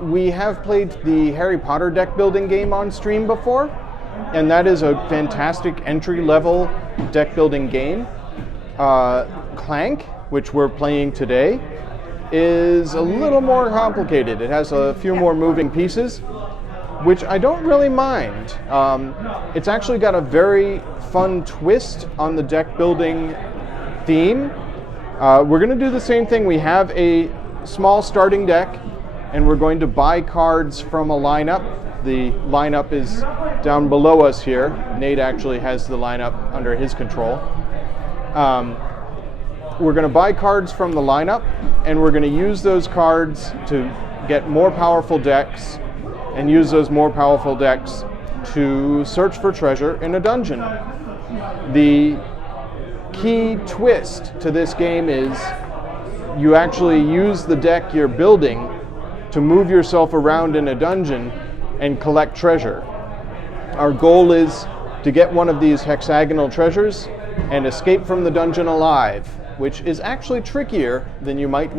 we have played the Harry Potter deck building game on stream before, and that is a fantastic entry-level deck building game. Clank, which we're playing today, is a little more complicated. It has a few more moving pieces, which I don't really mind. It's actually got a very fun twist on the deck building theme. We're going to do the same thing. We have a small starting deck, and we're going to buy cards from a lineup. The lineup is down below us here. Nate actually has the lineup under his control. We're going to buy cards from the lineup, and we're going to use those cards to get more powerful decks, and use those more powerful decks to search for treasure in a dungeon. The key twist to this game is you actually use the deck you're building to move yourself around in a dungeon and collect treasure. Our goal is to get one of these hexagonal treasures and escape from the dungeon alive, which is actually trickier than you might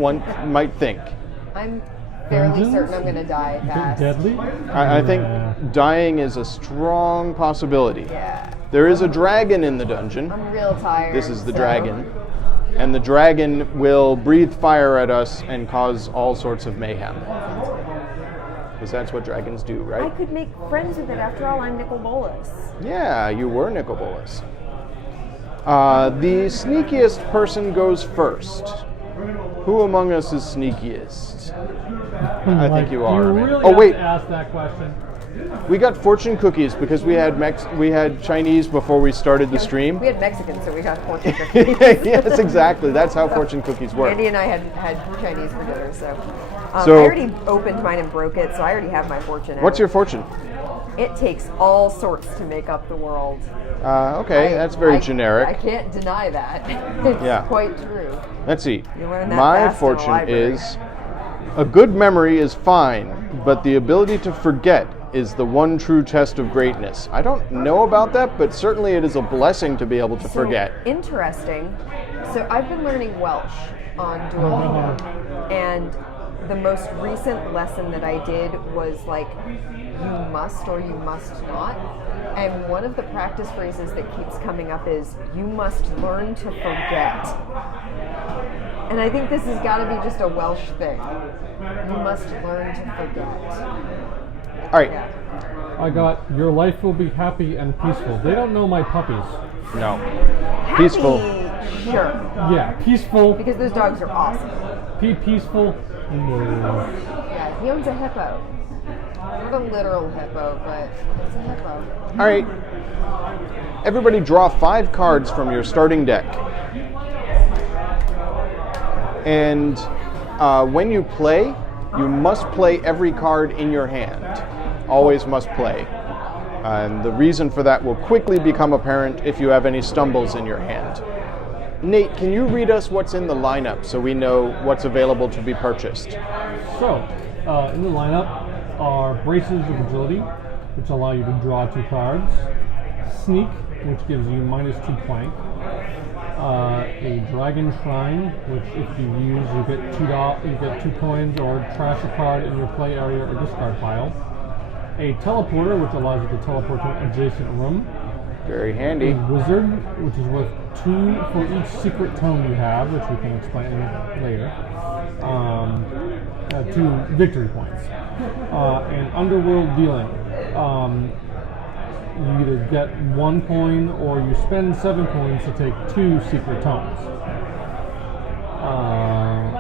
think. I'm fairly certain I'm going to die fast. Deadly? I think dying is a strong possibility. Yeah. There is a dragon in the dungeon. I'm real tired. This is the dragon. And the dragon will breathe fire at us and cause all sorts of mayhem. Because that's what dragons do, right? I could make friends with it. After all, I'm Nicol Bolas. Yeah, you were Nicol Bolas. The sneakiest person goes first. Who among us is sneakiest? I think you are. You man. really Oh wait, have to ask that question. we got fortune cookies because we had Chinese before we started the stream. We had Mexicans, so we got fortune cookies. Yes, exactly. That's how fortune cookies work. Andy and I had Chinese for dinner, so I So- already opened mine and broke it, so I already have my fortune. What's your fortune? It takes all sorts to make up the world. Okay, that's very I generic. can't deny that. It's Yeah. quite true. Let's see. You learn that My fast in the fortune library. is a good memory is fine, but the ability to forget is the one true test of greatness. I don't know about that, but certainly it is a blessing to be able to forget. Interesting. So I've been learning Welsh on Duolingo, and the most recent lesson that I did was like, you must or you must not. And one of the practice phrases that keeps coming up is, you must learn to forget. And I think this has got to be just a Welsh thing. You must learn to forget. All right. I got, your life will be happy and peaceful. They don't know my puppies. No. Happy, Peaceful. sure. Yeah, peaceful. Because those dogs are awesome. Peaceful. No. Yeah, he owns a hippo. Not a literal hippo, but it's a hippo. All right. Everybody draw 5 cards from your starting deck. And when you play, you must play every card in your hand. Always must play. And the reason for that will quickly become apparent if you have any stumbles in your hand. Nate, can you read us what's in the lineup so we know what's available to be purchased? So, in the lineup are Braces of Agility, which allow you to draw 2 cards. Sneak, which gives you -2 Clank. A Dragon Shrine, which if you use, you get 2 coins or trash a card in your play area or discard pile. A Teleporter, which allows you to teleport to an adjacent room. Very A handy. Wizard, which is worth 2 for each secret tome you have, which we can explain later. 2 victory points. And Underworld Dealing. You either get 1 coin or you spend 7 coins to take 2 secret tomes.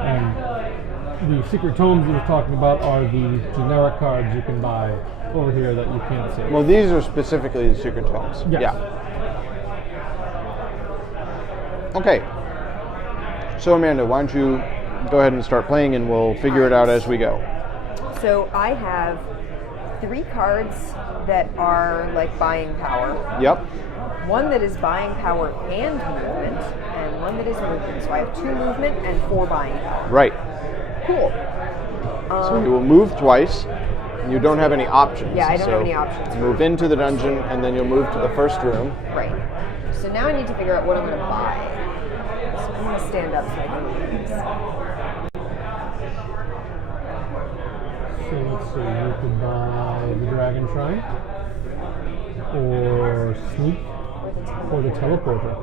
And the secret tomes that we're talking about are the generic cards you can buy over here that you can't see. Well, these are specifically the secret tomes. Yes. Yeah. Okay. So Amanda, why don't you go ahead and start playing and we'll figure it out as we go. So I have 3 cards that are like buying power. Yep. One that is buying power and movement, and one that is movement. So I have 2 movement and 4 buying power. Right. Cool. So you will move twice. And you don't have any options. Yeah, I don't so have any options. Move into the dungeon and then you'll move to the first room. Right. So now I need to figure out what I'm going to buy. So I'm going to stand up so I can read these. So let's see, you could buy the Dragon Shrine, or Sneak, or the Teleporter.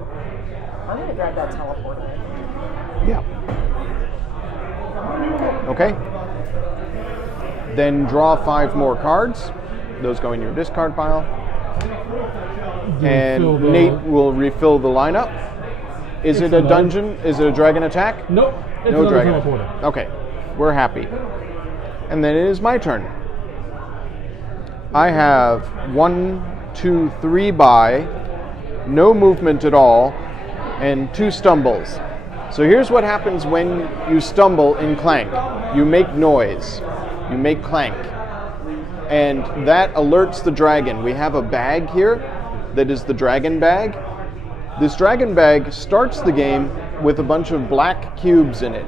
I'm going to grab that teleporter. Yeah. Okay. Then draw 5 more cards. Those go in your discard pile. And Nate will refill the lineup. Is it a dungeon? Is it a dragon attack? Nope. It's No another dragon. teleporter. Okay. We're happy. And then it is my turn. I have 1, 2, 3 buy, no movement at all, and 2 stumbles. So here's what happens when you stumble in Clank. You make noise. You make clank. And that alerts the dragon. We have a bag here that is the dragon bag. This dragon bag starts the game with a bunch of black cubes in it.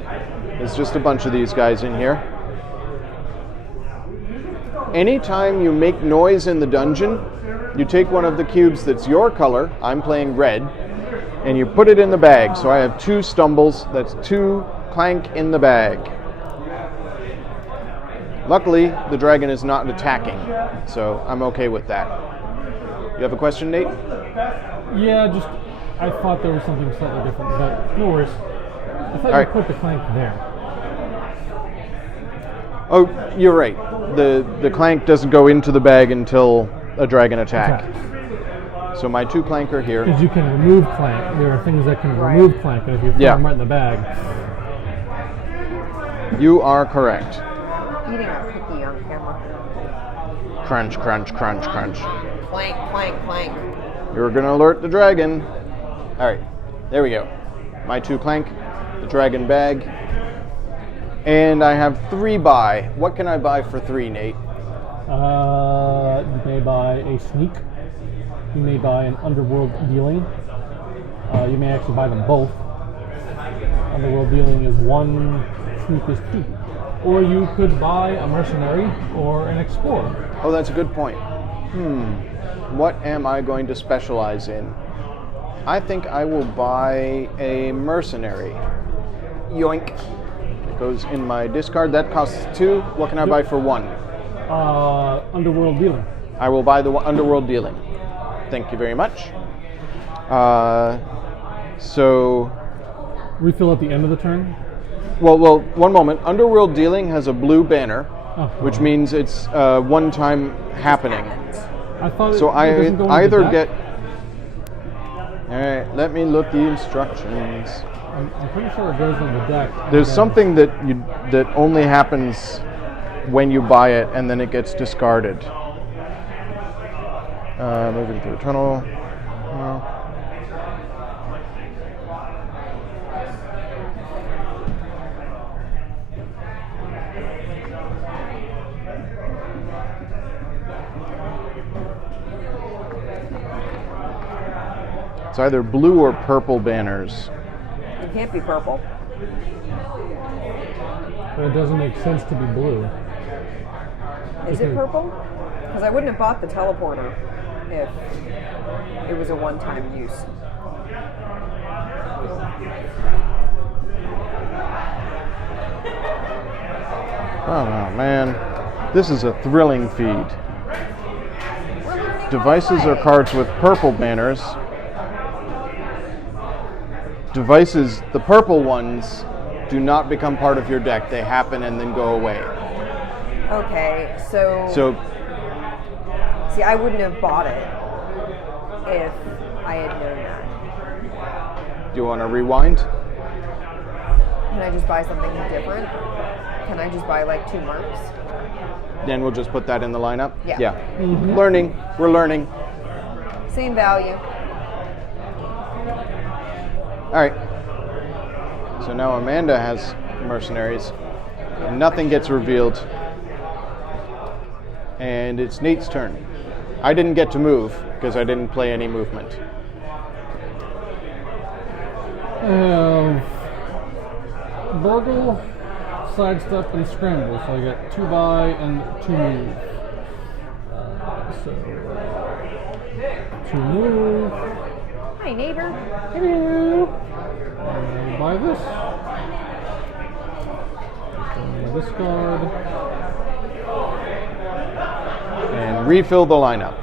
There's just a bunch of these guys in here. Anytime you make noise in the dungeon, you take one of the cubes that's your color, I'm playing red, and you put it in the bag. So I have 2 stumbles, that's 2 clank in the bag. Luckily, the dragon is not attacking, so I'm okay with that. You have a question, Nate? Yeah, just, I thought there was something slightly different, but no worries. I thought you put the Clank there. Oh, you're right. The clank doesn't go into the bag until a dragon attack. So my 2 clank are here. Because you can remove Clank. There are things that can remove Clank, and if you throw them right in the bag. You are correct. Eating a cookie on camera. Crunch, crunch, crunch, crunch. Clank, clank, clank. You're going to alert the dragon. All right, there we go. My 2 clank, the dragon bag. And I have 3 buy. What can I buy for 3, Nate? You may buy a Sneak. You may buy an Underworld Dealing. You may actually buy them both. Underworld Dealing is 1, Sneak is 2. Or you could buy a Mercenary or an Explorer. Oh, that's a good point. What am I going to specialize in? I think I will buy a Mercenary. Yoink. It goes in my discard. That costs 2. What can I buy for 1? Underworld Dealing. I will buy the Underworld Dealing. Thank you very much. So... Refill at the end of the turn? Well, one moment. Underworld Dealing has a blue banner, which means it's one-time happening. I thought So I it doesn't go either into the deck. get... All right, let me look the instructions. I'm pretty sure it goes on the deck. There's something that only happens when you buy it, and then it gets discarded. Moving through the tunnel. It's either blue or purple banners. It can't be purple. But it doesn't make sense to be blue. Is it purple? Because I wouldn't have bought the teleporter if it was a one-time use. Oh man, this is a thrilling feed. Devices are cards with purple banners. Devices, the purple ones, do not become part of your deck. They happen and then go away. Okay, so see, I wouldn't have bought it if I had known that. Do you want to rewind? Can I just buy something different? Can I just buy like 2 marks? Then we'll just put that in the lineup? Yeah. Learning. We're learning. Same value. All right. So now Amanda has mercenaries. And nothing gets revealed. And it's Nate's turn. I didn't get to move because I didn't play any movement. Burgle, sidestep, and scramble. So I get 2 buy and 2 move. So 2 move. Hi, neighbor. Hello. Buy this. Discard. Refill the lineup.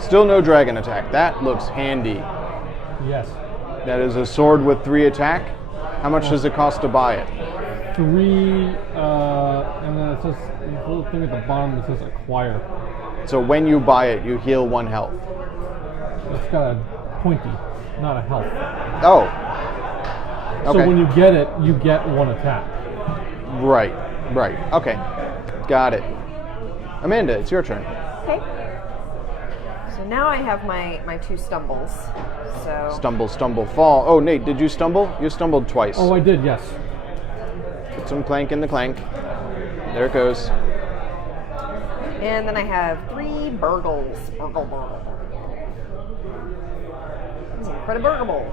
Still no dragon attack. That looks handy. Yes. That is a sword with 3 attack. How much does it cost to buy it? 3, and then it says, the little thing at the bottom that says acquire. So when you buy it, you heal 1 health. It's got a pointy, not a health. Oh. Okay. So when you get it, you get 1 attack. Right. Okay. Got it. Amanda, it's your turn. Okay. So now I have my 2 stumbles. So Stumble, stumble, fall. Oh, Nate, did you stumble? You stumbled twice. Oh, I did, yes. Put some clank in the clank. There it goes. and then I have 3 burgles. Burgle. For the burgle.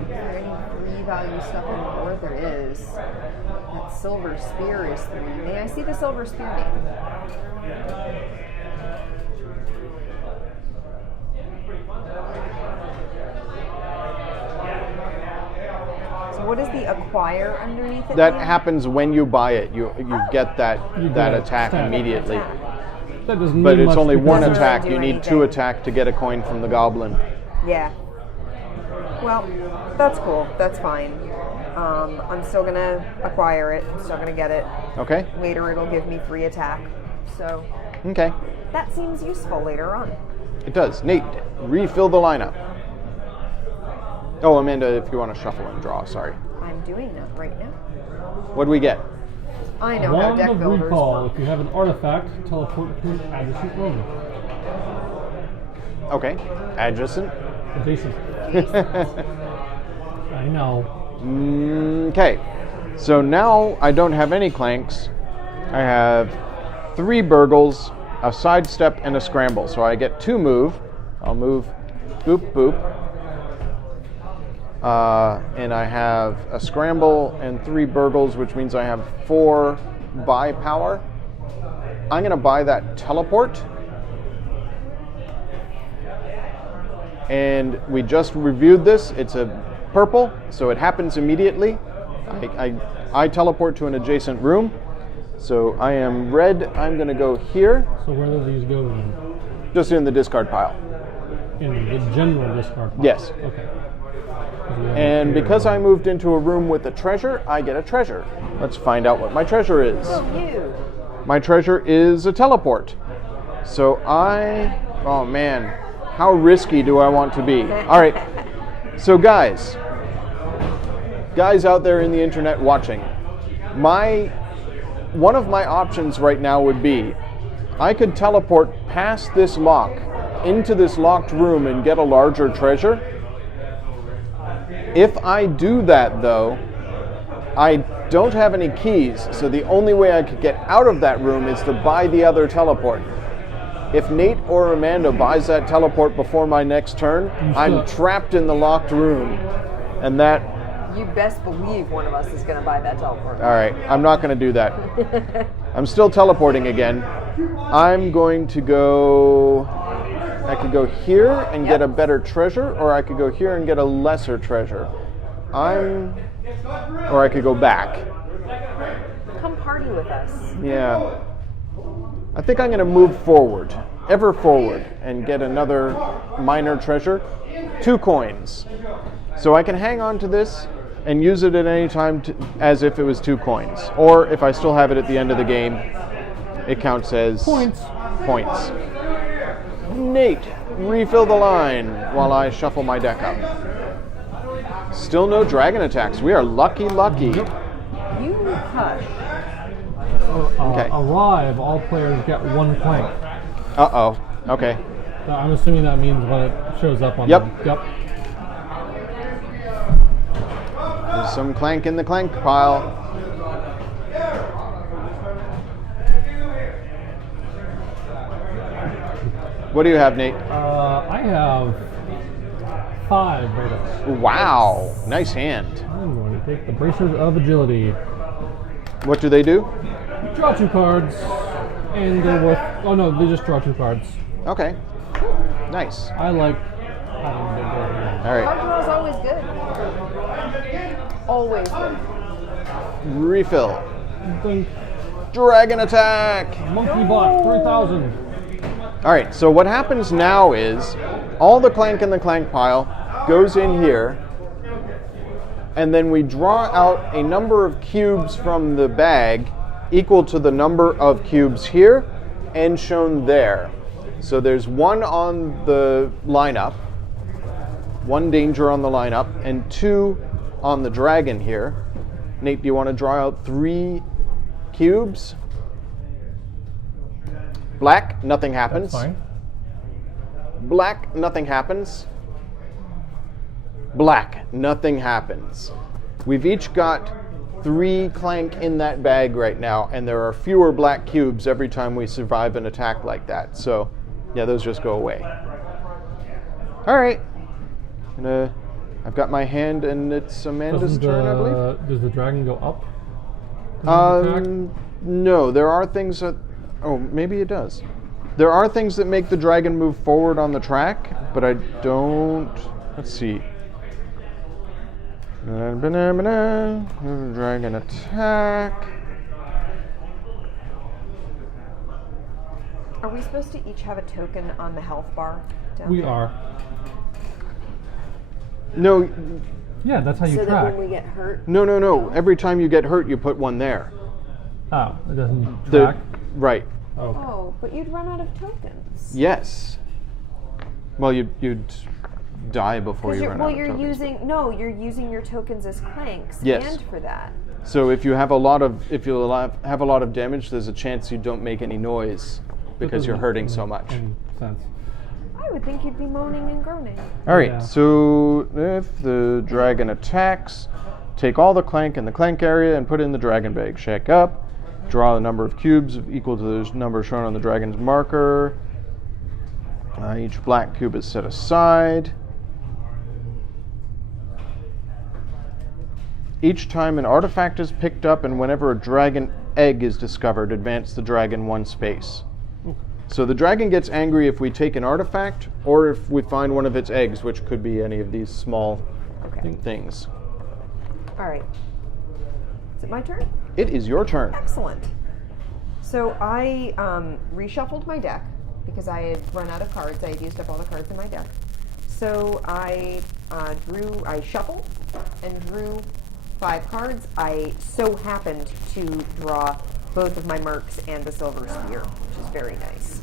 Is there any 3 value stuff anymore? There is. That silver spear is 3. May I see the silver spear name? So what is the acquire underneath it? That mean? happens when you buy it. You get that get attack attack. immediately. That doesn't But mean it's much only because 1 doesn't attack. really You do need 2 anything. attack to get a coin from the goblin. Yeah. Well, that's cool. That's fine. I'm still gonna acquire it. Still gonna get it. Okay? Later, it'll give me 3 attack. So Okay. that seems useful later on. It does. Nate, refill the lineup. Oh, Amanda, if you want to shuffle and draw, sorry. I'm doing that right now. What do we get? I know how Wand deck of builders Recall. work. If you have an artifact, teleport to an adjacent room. Okay. Adjacent. Adjacent. I know. Okay. So now I don't have any clanks. I have 3 burgles, a sidestep, and a scramble. So I get 2 move. I'll move boop boop. And I have a scramble and 3 burgles, which means I have 4 buy power. I'm going to buy that teleport. And we just reviewed this. It's a purple, so it happens immediately. I teleport to an adjacent room. So I am red. I'm going to go here, So where do these go in? just in the discard pile. In the general discard pile? Yes. Okay. And because I moved into a room with a treasure, I get a treasure. Let's find out what my treasure is. Oh, you. My treasure is a teleport. So oh man, how risky do I want to be? All right. So guys out there in the internet watching, one of my options right now would be I could teleport past this lock into this locked room and get a larger treasure. If I do that though, I don't have any keys, so the only way I could get out of that room is to buy the other teleport. If Nate or Amanda buys that teleport before my next turn, I'm trapped in the locked room. And that... You best believe one of us is going to buy that teleport. All right, I'm not going to do that. I'm still teleporting again. I'm going to go... I could go here and get a better treasure, or I could go here and get a lesser treasure. Or I could go back. Come party with us. Yeah. I think I'm going to move forward, ever forward, and get another minor treasure. 2 coins. So I can hang on to this and use it at any time as if it was 2 coins. Or if I still have it at the end of the game, it counts as Points. Nate, refill the line while I shuffle my deck up. Still no dragon attacks. We are lucky. You hush. Okay. Arrive, all players get 1 plank. Uh-oh. Okay. I'm assuming that means when it shows up on Yep. Yep. There's some clank in the clank pile. What do you have, Nate? I have 5 burgles. Wow. Nice hand. I'm going to take the Bracers of Agility. What do they do? Draw 2 cards, and they're worth... Oh no, they just draw 2 cards. Okay. Nice. I like having big cards. All right. Card draw is always good. Always good. Refill. Dunk. Dragon attack! Monkey bot 3000. Alright, so what happens now is all the Clank in the Clank pile goes in here, and then we draw out a number of cubes from the bag equal to the number of cubes here and shown there. So there's one on the lineup, one danger on the lineup, and two on the dragon here. Nate, do you want to draw out 3 cubes? Black, nothing happens. That's fine. Black, nothing happens. Black, nothing happens. We've each got 3 Clank in that bag right now, and there are fewer black cubes every time we survive an attack like that. So, yeah, those just go away. All right. I've got my hand, and it's Amanda's turn, I believe. Does the dragon go up? Does it attack? No, there are things that... Oh, maybe it does. There are things that make the dragon move forward on the track, but I don't... Let's see. Dragon attack. Are we supposed to each have a token on the health bar? We there? are. No, Yeah, that's how you So track. that when we get hurt, no. Every time you get hurt, you put one there. Oh, it doesn't track? Right. Okay. oh, but you'd run out of tokens. Yes. Well, you'd die before you run out of you're tokens. you're using your tokens as clanks. Yes. And for that. So if you have a lot of damage, there's a chance you don't make any noise because you're hurting so much. Any sense. I would think you'd be moaning and groaning. All right. Yeah. So if the dragon attacks, take all the Clank in the Clank area and put it in the dragon bag. Check up. Draw the number of cubes equal to the number shown on the dragon's marker. Each black cube is set aside. Each time an artifact is picked up and whenever a dragon egg is discovered, advance the dragon 1 space. So the dragon gets angry if we take an artifact or if we find one of its eggs, which could be any of these small Okay. things. All right. Is it my turn? It is your turn. Excellent. So I reshuffled my deck because I had run out of cards. I had used up all the cards in my deck. So I shuffled and drew 5 cards. I so happened to draw both of my mercs and the silver spear, which is very nice.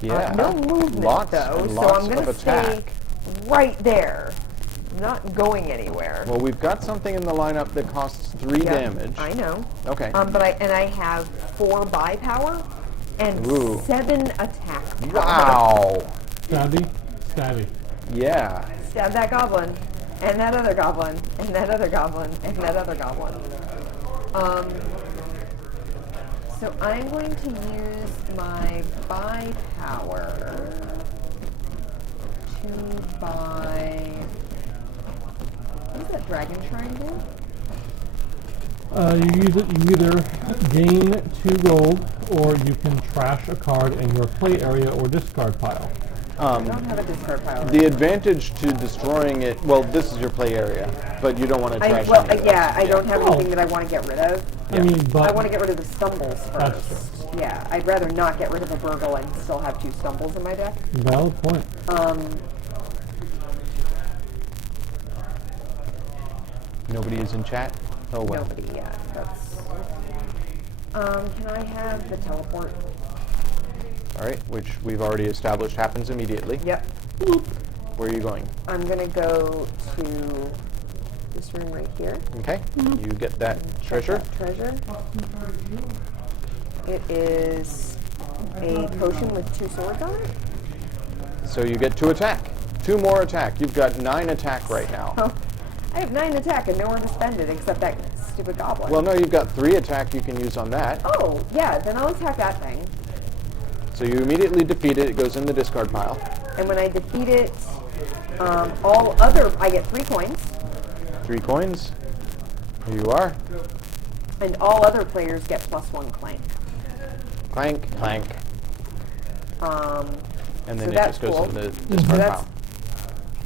Yeah. No movement Lots though, and so lots I'm going of to stay attack. right there. I'm not going anywhere. Well, we've got something in the lineup that costs 3 Yep, damage. I know. Okay. But I have 4 buy power and Ooh. 7 attack power. Wow. Stabby? Stabby. Yeah. Stab that goblin, and that other goblin, and that other goblin, and that other goblin. So I'm going to use my buy power to buy. What does that dragon shrine do? You use it, you either gain 2 gold, or you can trash a card in your play area or discard pile. I don't have a discard pile. The advantage to destroying it, well, this is your play area, but you don't want to trash it. I don't have anything that I want to get rid of. I mean, but I want to get rid of the stumbles first. That's true. Yeah, I'd rather not get rid of a burgle and still have 2 stumbles in my deck. Valid point. Nobody is in chat? Oh, well. Nobody yet. That's. Can I have the teleport? All right, which we've already established happens immediately. Yep. Where are you going? I'm gonna go to this room right here. Okay. You get that Check treasure. that treasure. It is a potion with 2 swords on it. So you get 2 attack. 2 more attack. You've got 9 attack right now. Oh, I have 9 attack and nowhere to spend it except that stupid goblin. Well, no, you've got 3 attack you can use on that. Oh, yeah, then I'll attack that thing. So you immediately defeat it. It goes in the discard pile. And when I defeat it, I get 3 coins, 3 coins. Here you are. and all other players get +1 clank. Clank, clank. And then so it that's just goes cool. in the So discard that's pile.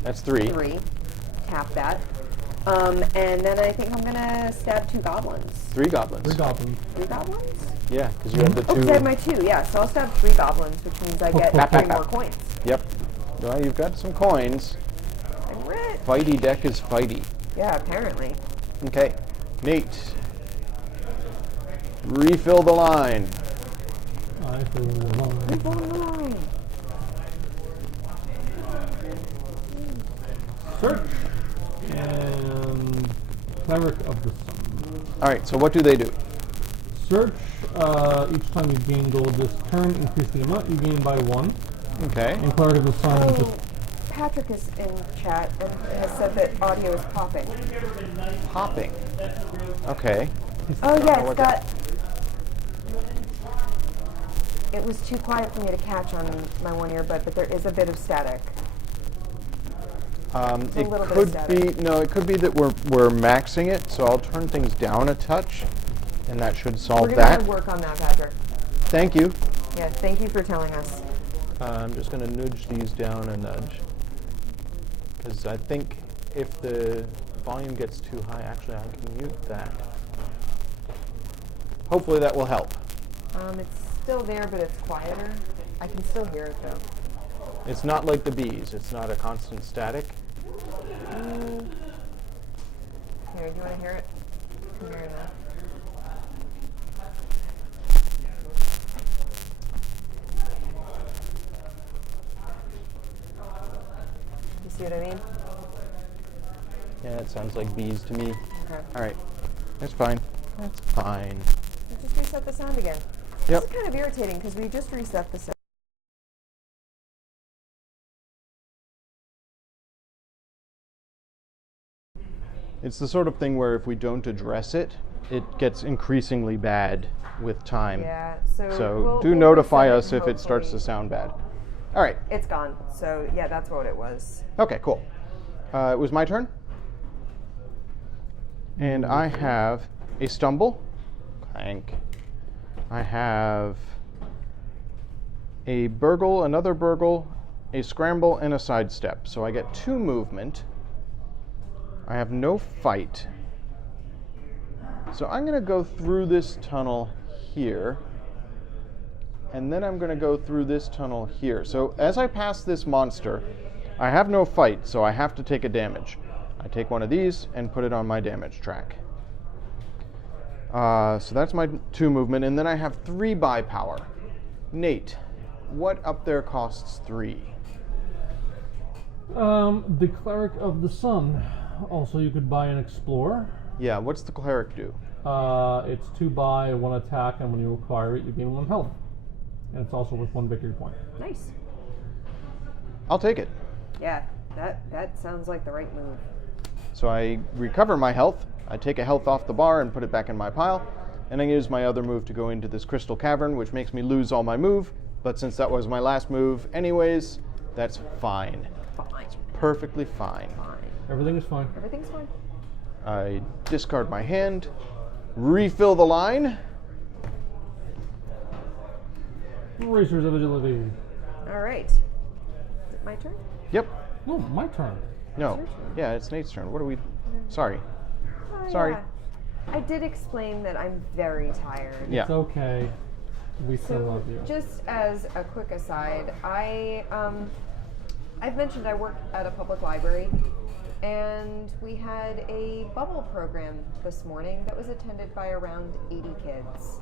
That's 3. 3. Tap that. And then I think I'm gonna stab 2 goblins. 3 goblins. 3 goblins. 3 goblins? Yeah, because you have the 2. Oh, because I have my 2, yeah. So I'll stab 3 goblins, which means I get 3 more coins. Yep. Well, you've got some coins. I'm rich. Fighty deck is fighty. Yeah, apparently. Okay. Nate. Refill the line. I fill the line. Refill the line. Search. And Cleric of the Sun. Alright, so what do they do? Search, each time you gain gold this turn, increase the amount you gain by 1. Okay. And Cleric of the Sun Oh, just... Patrick is in chat and has said that audio is popping. Popping. Okay. Oh yeah, what it's got... It was too quiet for me to catch on my one earbud, but there is a bit of static. It little bit of could static. be it could be that we're maxing it, so I'll turn things down a touch, and that should solve We're gonna that. have to work on that, Patrick. Thank you. Yeah, thank you for telling us. I'm just going to nudge these down a nudge, because I think if the volume gets too high, actually I can mute that. Hopefully that will help. It's still there, but it's quieter. I can still hear it though. It's not like the bees. It's not a constant static. Here, do you want to hear it? I'm hearing that. You see what I mean? Yeah, it sounds like bees to me. Okay. All right. That's fine. That's fine. Let's just reset the sound again. Yep. This is kind of irritating because we just reset the sound. It's the sort of thing where if we don't address it, it gets increasingly bad with time. Yeah, So do we'll notify reset us it if it starts to hopefully. sound bad. All right. It's gone. So yeah, that's what it was. Okay, cool. It was my turn. And I have a stumble. Clank. I have a burgle, another burgle, a scramble, and a sidestep. So I get 2 movement. I have no fight. So I'm going to go through this tunnel here. And then I'm going to go through this tunnel here. So as I pass this monster, I have no fight, so I have to take a damage. I take one of these and put it on my damage track. So that's my 2 movement, and then I have 3 buy power. Nate, what up there costs 3? The Cleric of the Sun. Also, you could buy an Explorer. Yeah, what's the cleric do? It's 2 buy, 1 attack, and when you acquire it, you gain 1 health. And it's also worth 1 victory point. Nice. I'll take it. Yeah, that sounds like the right move. So I recover my health, I take a health off the bar and put it back in my pile, and I use my other move to go into this crystal cavern, which makes me lose all my move, but since that was my last move anyways, that's fine. Fine. Perfectly fine. Fine. Everything is fine. Everything's fine. I discard my hand, refill the line. Racers of Agility. All right. Is it my turn? Yep. No, my turn. No. your turn. Yeah, it's Nate's turn. What are we... Sorry. Oh, Sorry. yeah. I did explain that I'm very tired. Yeah. It's okay. We still So, love you. just as a quick aside, I've mentioned I work at a public library, and we had a bubble program this morning that was attended by around 80 kids.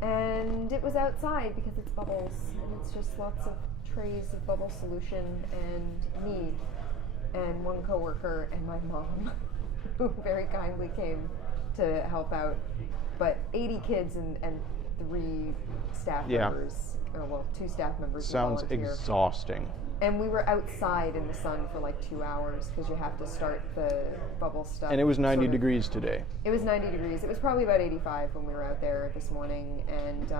And it was outside because it's bubbles, and it's just lots of trays of bubble solution and me, and one coworker and my mom, who very kindly came to help out. But 80 kids and 3 staff Yeah. members, or well, 2 staff members. who Sounds volunteer. exhausting. And we were outside in the sun for like 2 hours because you have to start the bubble stuff. And it was 90 sort of- degrees today. It was 90 degrees. It was probably about 85 when we were out there this morning. And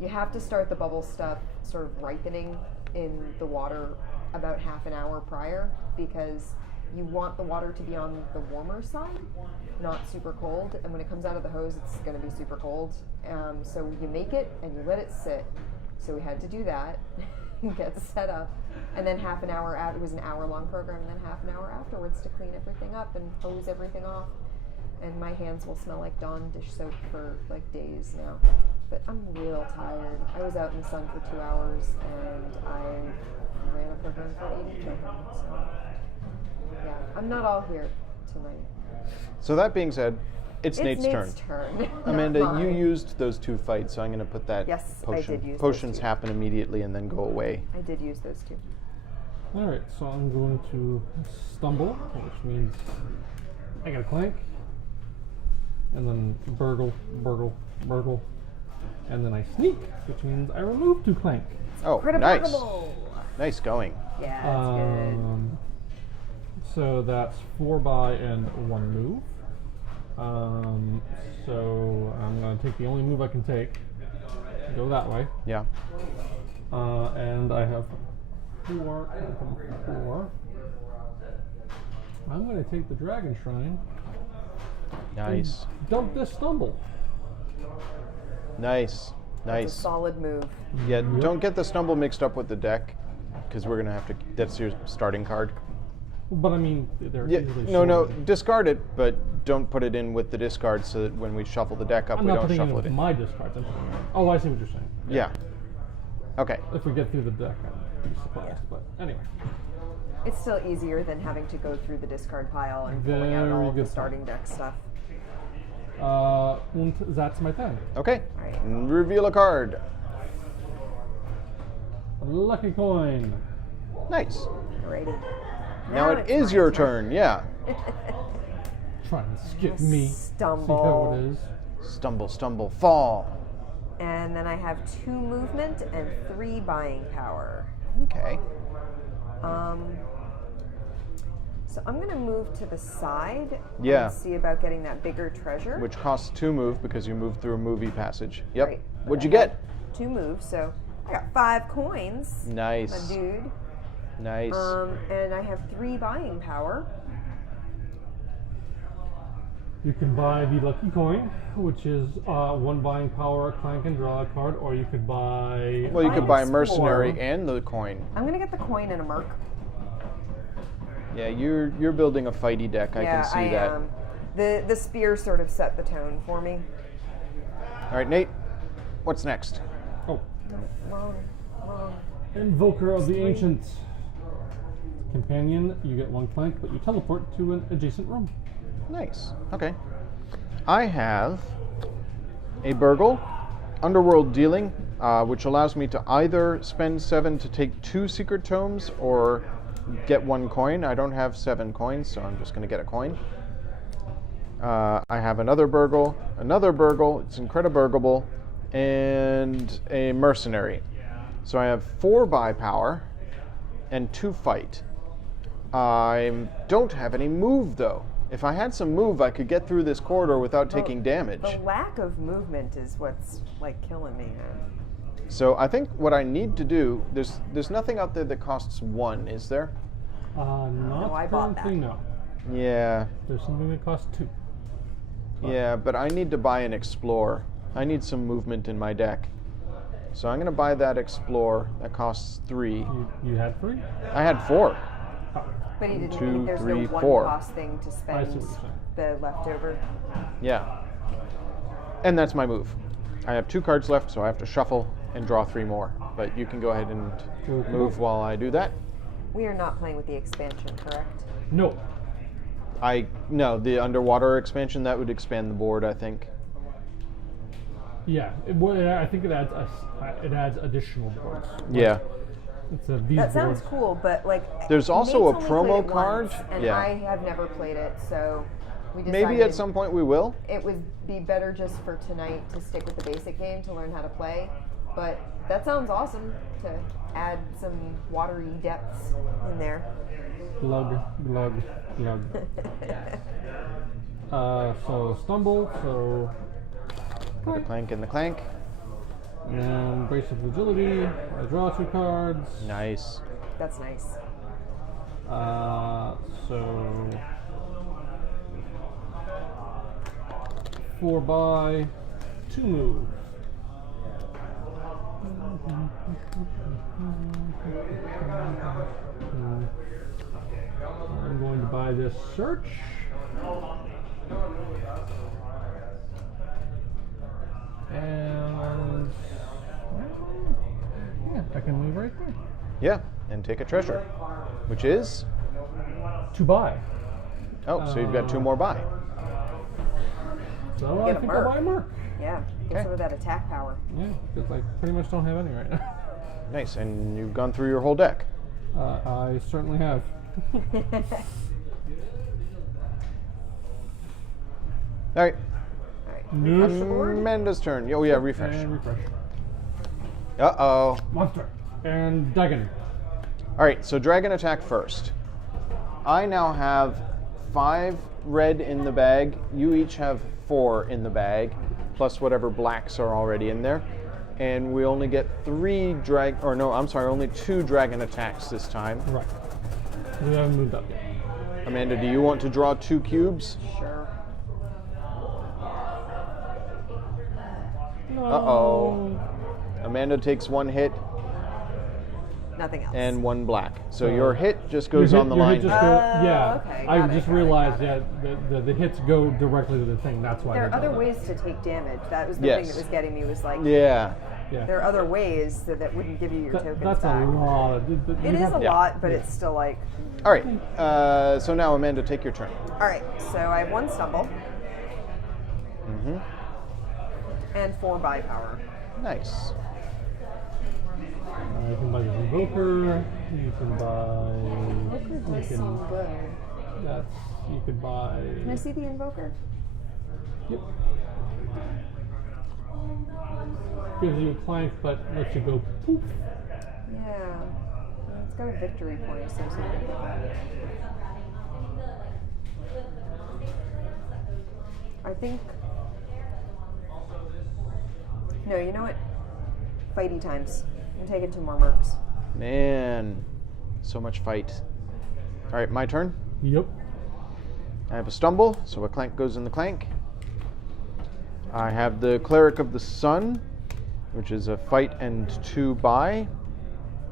you have to start the bubble stuff sort of ripening in the water about half an hour prior because you want the water to be on the warmer side, not super cold. And when it comes out of the hose, it's going to be super cold. So you make it and you let it sit. So we had to do that. get set up, and then half an hour it was an hour-long program, and then half an hour afterwards to clean everything up and hose everything off. And my hands will smell like Dawn dish soap for like days now. But I'm real tired. I was out in the sun for 2 hours, and I ran a program for 80 children. So yeah, I'm not all here tonight. So that being said, it's Nate's turn. turn. Amanda, not you mine. used those 2 fights, so I'm going to put that Yes, I potion. did use those Potions 2. happen immediately and then go away. I did use those 2. All right, so I'm going to stumble, which means I got a clank, and then burgle, and then I sneak, which means I remove 2 clank. Oh, Critical. nice. Nice going. Yeah, that's good. So that's 4 buy and 1 move. So I'm going to take the only move I can take, go that way, Yeah. and I have 4. I'm going to take the Dragon Shrine. Nice. Dump this stumble. Nice. That's a Nice. solid move. Yeah, don't get the stumble mixed up with the deck, because we're going to have to, that's your starting card. But I mean, they're Yeah, easily no, sorted. discard it, but don't put it in with the discard so that when we shuffle the deck up, I'm we not don't putting it shuffle with it in. my discards. Oh, I see what you're saying. Yeah. Okay. If we get through the deck, I'd be surprised. But anyway, It's still easier than having to go through the discard pile and pulling out Very all of the good starting deck stuff. und that's my turn. Okay. Right. Reveal a card. Lucky coin. Nice. Alrighty. Now it it's is my your turn. Yeah. Trying to skip me. Stumble. See how it is. Stumble, stumble, fall. And then I have 2 movement and 3 buying power. Okay. So I'm going to move to the side Yeah. and see about getting that bigger treasure. Which costs 2 move because you moved through a movie passage. Yep. Right. What'd you get? 2 moves, so I got 5 coins. Nice. My dude. Nice. And I have 3 buying power. You can buy the lucky coin, which is 1 buying power, clank and draw a card, or you could buy. Well, you Buy could an buy a mercenary Explorer. and the coin. I'm going to get the coin and a merc. Yeah, you're building a fighty deck. I yeah, can see I that. am. The spear sort of set the tone for me. All right, Nate. What's next? Oh, Wrong. Invoker of the Ancients. Companion, you get 1 clank, but you teleport to an adjacent room. Nice. Okay. I have a burgle, underworld dealing, which allows me to either spend 7 to take 2 secret tomes or get 1 coin. I don't have 7 coins, so I'm just going to get a coin. I have another burgle, it's incrediburgable, and a mercenary. So I have 4 buy power and 2 fight. I don't have any move though. If I had some move, I could get through this corridor without taking damage. The lack of movement is what's like killing me, man. So I think what I need to do, there's nothing out there that costs 1, is there? Not I bought currently, no. Yeah, There's something that costs 2. yeah, but I need to buy an explore. I need some movement in my deck. So I'm going to buy that explore. That costs 3. You had 3? I had 4. But he didn't. 2, There's 3, no 1 4. cost thing to I spend see what you're saying. the leftover. Yeah. And that's my move. I have 2 cards left, so I have to shuffle and draw 3 more. But you can go ahead and Okay. move while I do that. We are not playing with the expansion, correct? No. No, the underwater expansion, that would expand the board, I think. Yeah, I think it adds additional boards. Yeah. It's these That sounds boards. cool, but like There's also Nate's a only promo played it card. once, and Yeah. I have never played it, so we decided Maybe at some point we will. it would be better just for tonight to stick with the basic game to learn how to play. But that sounds awesome to add some watery depths in there. Glug, glug, glug. So stumble, so The clank and the clank. and brace of agility. I draw 2 cards. Nice. That's nice. So 4 buy, 2 move. I'm going to buy this search. And yeah, I can move right there. Yeah, and take a treasure, which is. To buy. Oh, so you've got 2 more buy. So I Get a think I'll buy a Merc. Yeah, get some of that attack power. Yeah, because I pretty much don't have any right now. Nice, and you've gone through your whole deck. I certainly have. All right, Refresh the board. Amanda's turn. Oh yeah, refresh. And refresh. Uh-oh. Monster. And Dagon. All right, so dragon attack first. I now have 5 red in the bag. You each have 4 in the bag, plus whatever blacks are already in there. And we only get 2 dragon attacks this time. Right. We haven't moved up yet. Amanda, do you want to draw 2 cubes? Sure. No. Uh-oh. Amanda takes 1 hit Nothing else. and 1 black. So your hit just goes on the your line. hit just yeah. okay, I got it, just got it, realized got the hits go directly to the thing. That's why there are they other go ways to take damage. That was the Yes. thing that was getting me. Was like, Yeah. Yeah. there are other ways that wouldn't give you your tokens That's back. a lot. It is a Yeah. lot, but it's still like. All right. So now Amanda, take your turn. All right, so I have 1 stumble and 4 buy power. Nice. You can buy the Invoker. You can buy. good. You could buy. Can I see the invoker? Yep. Gives you a Clank, but lets you go poof. Yeah. It's got a victory point associated with it. I think. No, you know what? Fighty times. I'm taking 2 more mercs. Man, so much fight. All right, my turn. Yep. I have a stumble, so a clank goes in the clank. I have the Cleric of the Sun, which is a fight and 2 buy.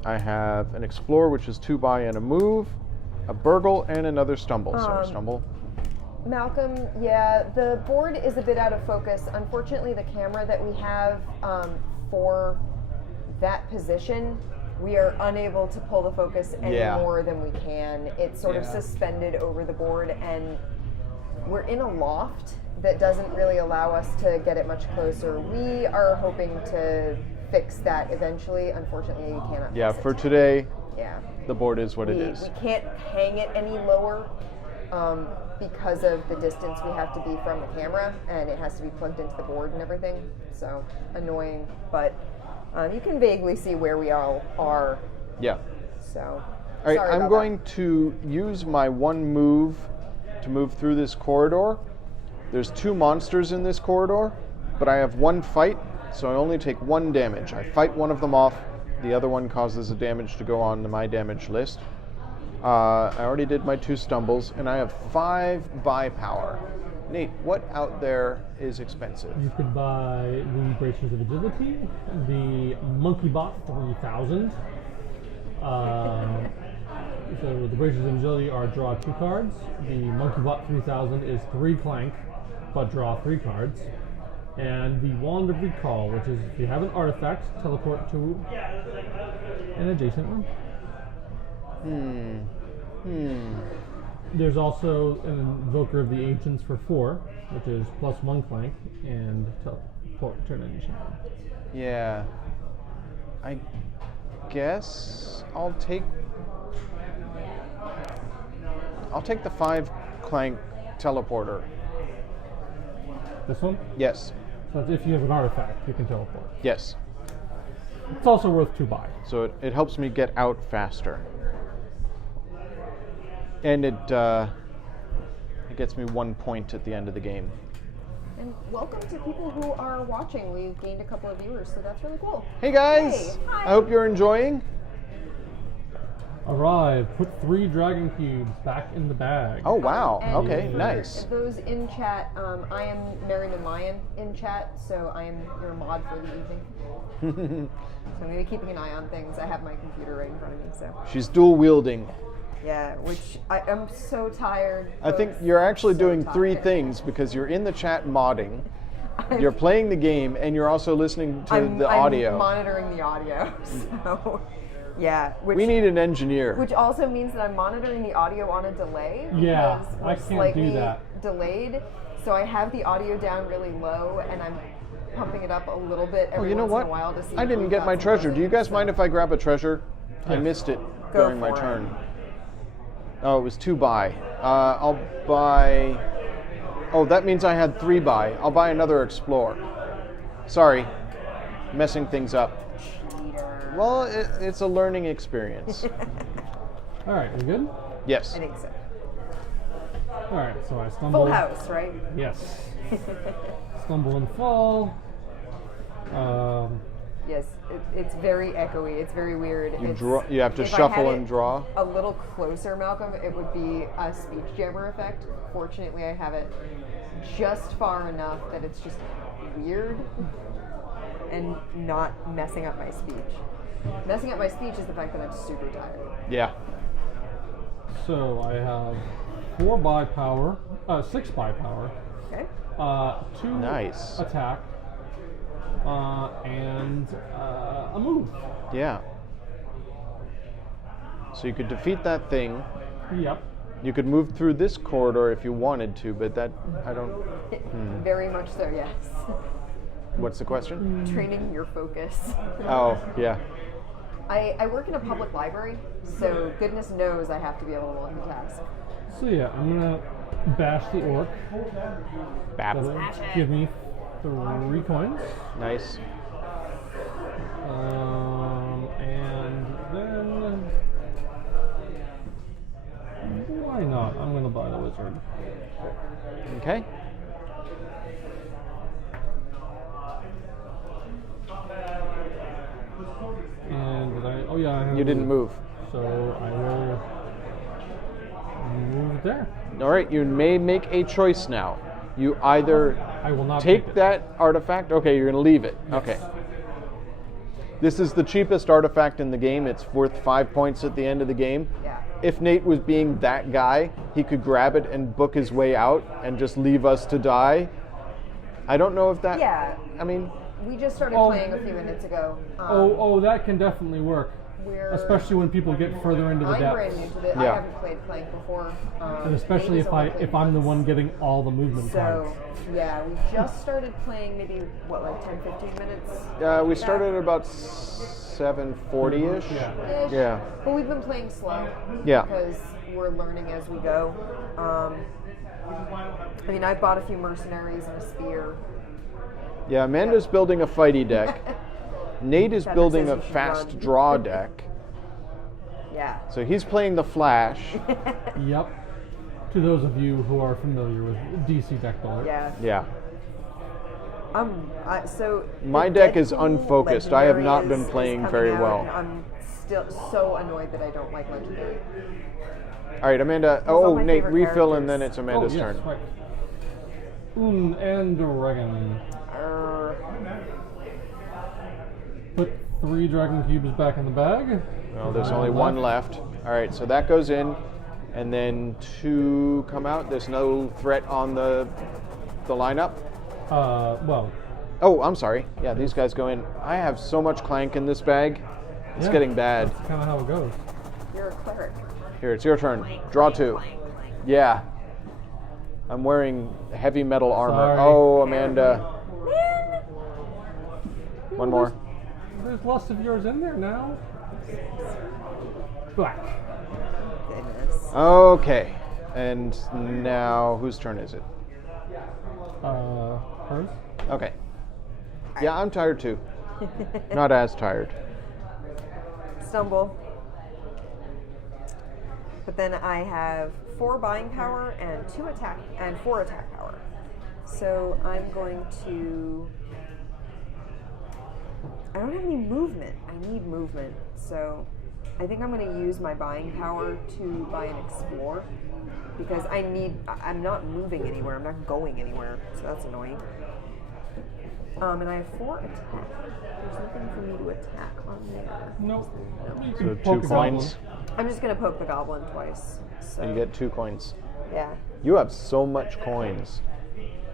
I have an Explore, which is 2 buy and a move, a Burgle, and another stumble. So a stumble. Malcolm, yeah, the board is a bit out of focus. Unfortunately, the camera that we have for that position, we are unable to pull the focus any more than we can. It's sort of suspended over the board, and we're in a loft that doesn't really allow us to get it much closer. We are hoping to fix that eventually. Unfortunately, we cannot. Yeah, fix it for today. today, the board is what it is. We can't hang it any lower because of the distance we have to be from the camera, and it has to be plugged into the board and everything. So annoying, but you can vaguely see where we all are. Yeah. So. All right, sorry I'm about going that. to use my 1 move to move through this corridor. There's 2 monsters in this corridor, but I have 1 fight, so I only take 1 damage. I fight one of them off, the other one causes a damage to go on my damage list. I already did my 2 stumbles, and I have 5 buy power. Nate, what out there is expensive? You could buy the Braces of Agility, the Monkey Bot 3000. So the Braces of Agility are draw 2 cards. The Monkey Bot 3000 is 3 Clank, but draw 3 cards. And the Wand of Recall, which is if you have an artifact, teleport to an adjacent room. There's also an Invoker of the Ancients for 4, which is +1 Clank, and teleport to an adjacent room. Yeah. I guess I'll take the 5 clank teleporter. This one? Yes. So that's if you have an artifact, you can teleport. Yes. It's also worth 2 buy. So it helps me get out faster. And it gets me 1 point at the end of the game. And welcome to people who are watching. We've gained a couple of viewers, so that's really cool. Hey guys! Hey, hi. I hope you're enjoying. Arrive. Put 3 dragon cubes back in the bag. Oh wow. And Okay, for nice. those in chat, I am Merriman Lion in chat, so I am your mod for the evening. So I'm going to be keeping an eye on things. I have my computer right in front of me, so. She's dual wielding. Yeah, which I am so tired. I think folks. you're actually So doing 3 tired. things because you're in the chat modding, you're playing the game, and you're also listening to the audio. I'm monitoring the audio, so yeah. Which, We need an engineer. Which also means that I'm monitoring the audio on a delay. Yeah, because I we're can't slightly do that. Delayed, so I have the audio down really low, and I'm pumping it up a little bit every Oh, you know once what? in a while to see. I if didn't we've get got my some treasure. Do you buzzing, guys mind if I grab a treasure? I Yes. missed it Go during my for it. turn. Oh, it was 2 buy. I'll buy. Oh, that means I had 3 buy. I'll buy another explore. Sorry, messing things up. Cheater. Well, it's a learning experience. All right, we good? Yes. I think so. All right, so I stumble. Full house, right? Yes. Stumble and fall. Yes, it's very echoey. It's very weird. You It's- draw. You have to if I shuffle had and it draw. a little closer, Malcolm, it would be a speech jammer effect. Fortunately, I have it just far enough that it's just weird and not messing up my speech. Messing up my speech is the fact that I'm super tired. Yeah. So I have 4 buy power, 6 buy power, Okay. 2 Nice. attack, and a move. Yeah. So you could defeat that thing. Yep. You could move through this corridor if you wanted to, but that I don't. Very much so, yes. What's the question? Training your focus. Oh, yeah. I work in a public library, so goodness knows I have to be able to multitask. So yeah, I'm gonna bash the orc. Bap. That'll give me 3 coins. Nice. And then why not? I'm gonna buy the wizard. Okay. And did I? Oh yeah, I have You didn't move. So I will move there. All right. You may make a choice now. You either I will not take it. that artifact. Okay, you're going to leave it. Okay. This is the cheapest artifact in the game. It's worth 5 points at the end of the game. Yeah. If Nate was being that guy, he could grab it and book his way out and just leave us to die. I don't know if that. Yeah. I mean, We just started Oh. playing a few minutes ago. Oh, that can definitely work, We're, especially when people get further into the I'm brand new depths, to this. I Yeah. haven't played Clank before. and especially Nate's if only played I'm the once. one getting all the movement So, cards. yeah, we just started playing maybe, like 10, 15 minutes? we started at about 7:40ish. Yeah. Ish. Yeah. But we've been playing slow. Yeah. Because we're learning as we go. I mean, I bought a few mercenaries and a spear. Yeah, Amanda's building a fighty deck. Nate is That building says a you should fast run. draw deck. Yeah. So he's playing the Flash. Yep. To those of you who are familiar with DC deck builder. Yeah. Yeah. So My the deck is Deadpool unfocused. I have not Legendary been playing is very coming out, well. and I'm still so annoyed that I don't like Legendary. All right, Amanda. all Oh, my Nate, favorite refill, and then characters. it's Amanda's yes, turn. right. And dragon. Arr. Put 3 dragon cubes back in the bag. Well, there's only 1 left. All right, so that goes in, and then 2 come out. There's no threat on the lineup. Well, Oh, I'm sorry. Yeah, these guys go in. I have so much Clank in this bag. It's yeah, getting bad. That's kind of how it goes. You're a cleric. Here, it's your turn. Draw 2. Yeah. I'm wearing heavy metal armor. Sorry. Oh, Amanda. One more. There's less of yours in there now. Black. Goodness. Okay. And now, whose turn is it? Hers. Okay. Yeah, I'm tired too. Not as tired. Stumble. But then I have 4 buying power and 2 attack and 4 attack power. So I'm going to. I don't have any movement. I need movement. So I think I'm going to use my buying power to buy and explore because I'm not moving anywhere. I'm not going anywhere, so that's annoying. And I have 4 attack. There's nothing for me to attack on there. Nope. You So can 2 poke a goblin. coins. I'm just going to poke the goblin twice. So And you get 2 coins. yeah. You have so much coins.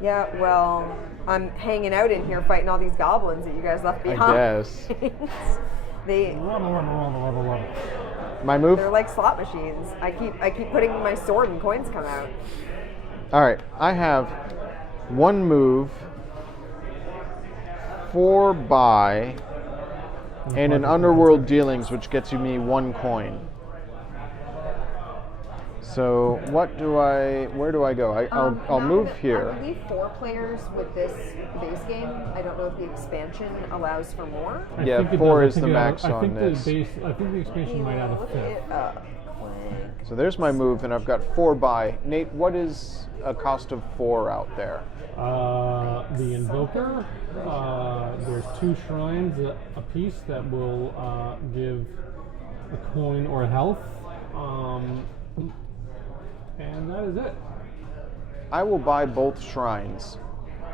Yeah, well, I'm hanging out in here fighting all these goblins that you guys left I behind. guess. Rubble. My move? They're like slot machines. I keep putting my sword and coins come out. Alright, I have 1 move, 4 buy, and an underworld dealings, which gets you me 1 coin. So where do I go? I'll move here. I believe 4 players with this base game. I don't know if the expansion allows for more. Yeah, I think it 4 does. is the max I on think this. I think the expansion might add a Look 5th. it up. Clank. So there's my move, and I've got 4 buy. Nate, what is a cost of 4 out there? The Invoker, there's 2 shrines a piece that will give a coin or a health. And that is it. I will buy both shrines.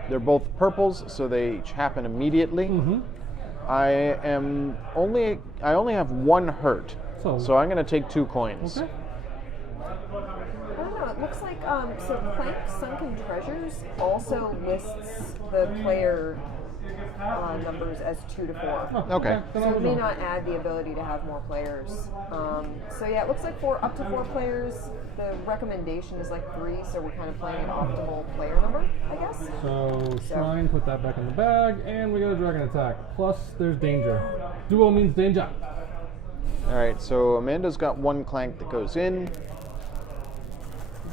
They're both purples, so they each happen immediately. Mm-hmm. I only have 1 hurt, so I'm going to take 2 coins. Okay. I don't know. It looks like so Clank Sunken Treasures also lists the player numbers as 2 to 4. Oh, Okay. then So I'll it may go. not add the ability to have more players. So yeah, it looks like up to 4 players. The recommendation is like 3, so we're kind of playing an optimal player number, I guess. So shrine, put that back in the bag, and we got a dragon attack. Plus, there's danger. Duo means danger. All right, so Amanda's got 1 clank that goes in.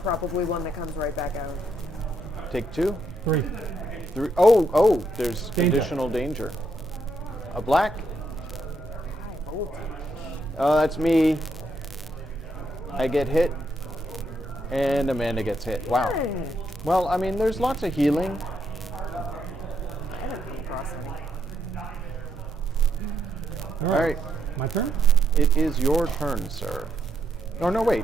Probably one that comes right back out. Take 2. 3. 3. Oh, there's Danger. additional danger. A black. Oh, that's me. I get hit, and Amanda gets hit. Wow. Darn. Well, I mean, there's lots of healing. I haven't come across any. All All right, My turn? it is your turn, sir. Oh no, wait.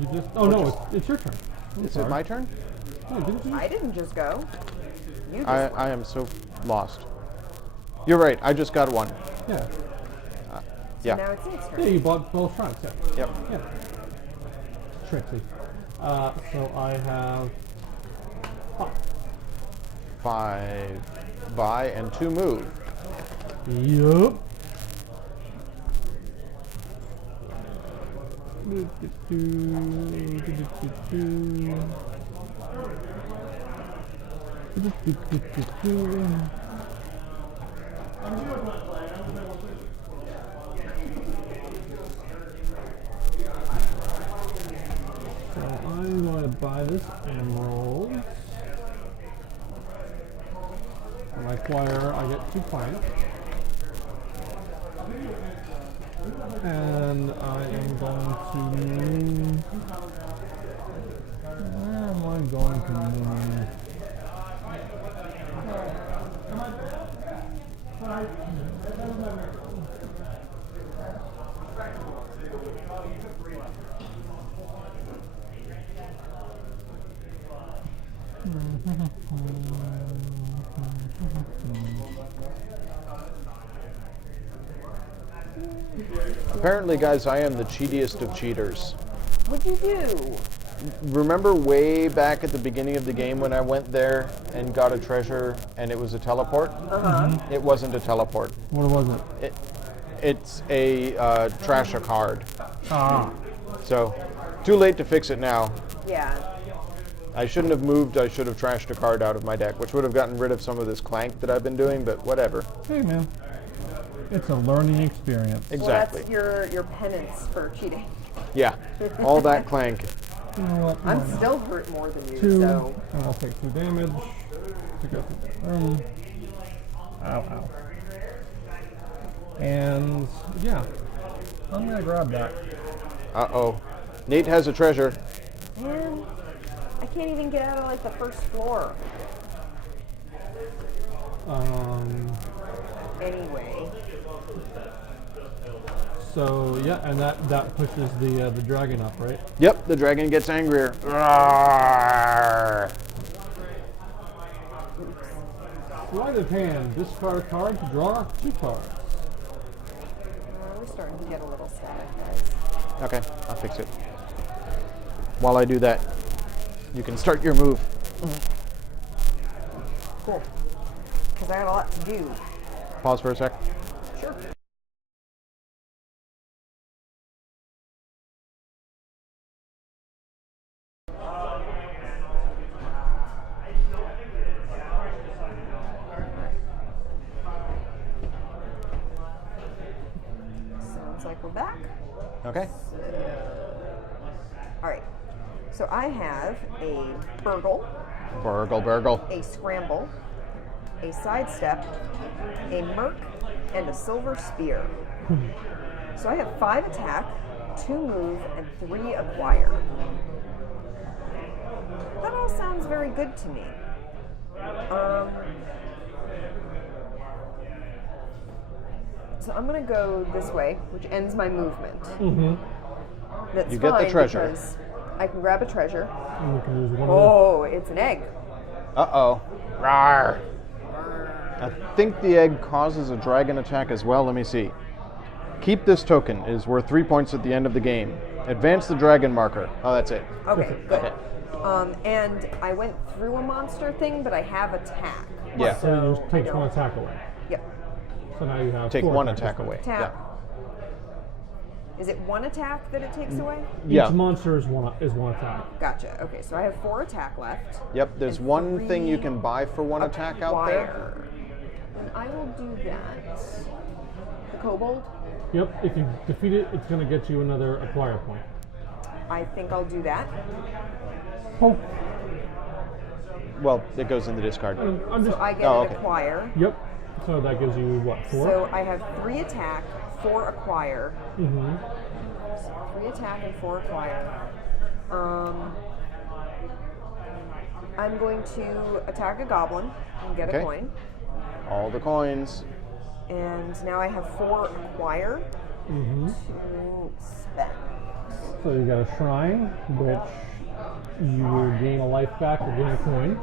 You just. Oh, no, it's your turn. I'm Is sorry. it my turn? Oh, didn't you? I didn't just go. You just I am so lost. You're right. I just got 1. Yeah. Yeah. Now it's Nate's turn. Yeah, you bought both shrines. Yeah. Yep. Yeah. Tricksy. So I have 5 buy and 2 move. Yup. So I'm going to buy this emerald. When I acquire, I get 2 planks. And I am going to move. Where am I going to move? Apparently, guys, I am the cheatiest of cheaters. What'd you do? Remember way back at the beginning of the game when I went there and got a treasure and it was a teleport? It wasn't a teleport. What was it? It's a trash a card. Ah. So, too late to fix it now. Yeah. I shouldn't have moved. I should have trashed a card out of my deck, which would have gotten rid of some of this clank that I've been doing, but whatever. Hey, man. It's a learning experience. Exactly. Well, that's your penance for cheating. Yeah, all that clank. You know what? I'm Why not? still hurt more than you, 2, so and I'll take 2 damage to go through the room. Ow, ow. And yeah, I'm gonna grab that. Uh-oh. Nate has a treasure. man, I can't even get out of like the first floor. Um, Anyway, So yeah, and that pushes the dragon up, right? Yep, the dragon gets angrier. Roar. Sleight of hand. Discard a card to draw 2 cards. We're starting to get a little static, guys. Okay, I'll fix it. While I do that, you can start your move. Cool. Because I got a lot to do. Pause for a sec. Sure. Sounds like we're back. Okay. All right. So I have a burgle, Burgle. a scramble, a sidestep, a merc, and a silver spear. So I have 5 attack, 2 move, and 3 acquire. That all sounds very good to me. So I'm gonna go this way, which ends my movement. That's You get the fine treasure. because I can grab a treasure. And we can use one of Oh, it's an egg. Uh-oh. Rawr. I think the egg causes a dragon attack as well. Let me see. Keep this token. It is worth 3 points at the end of the game. Advance the dragon marker. Oh, that's it. Okay, good. Okay. And I went through a monster thing, but I have attack. Yeah. So you just takes 1 attack away. Yep. So now you have Take 4 1 attacks attack left. away. Tap. Is it 1 attack that it takes away? Yeah. Each monster is one attack. Gotcha. Okay, so I have 4 attack left. Yep, there's And one thing you 3 can buy for 1 attack out there. acquire. And I will do that. The kobold? Yep. If you defeat it, it's going to get you another acquire point. I think I'll do that. Oh. Well, it goes in the discard. I'm just. So I get Oh, an okay. acquire. Yep. So that gives you what? 4. So I have 3 attack, 4 acquire. Mm-hmm. 3 attack and 4 acquire. I'm going to attack a goblin and get Okay. a coin. All the coins. And now I have 4 acquire Mm-hmm. to spend. So you got a shrine, which you will gain a life back or gain a coin.